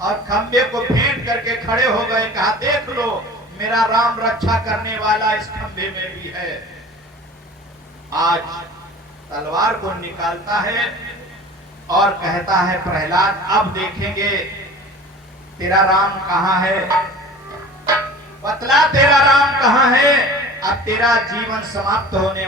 और खंभे को भेंट करके खड़े हो गए, कहा देख लो मेरा राम रक्षा करने वाला इस खंभे में भी है। आज तलवार को निकालता है और कहता है, प्रहलाद अब देखेंगे तेरा राम कहां है, बतला तेरा राम कहां है, अब तेरा जीवन समाप्त होने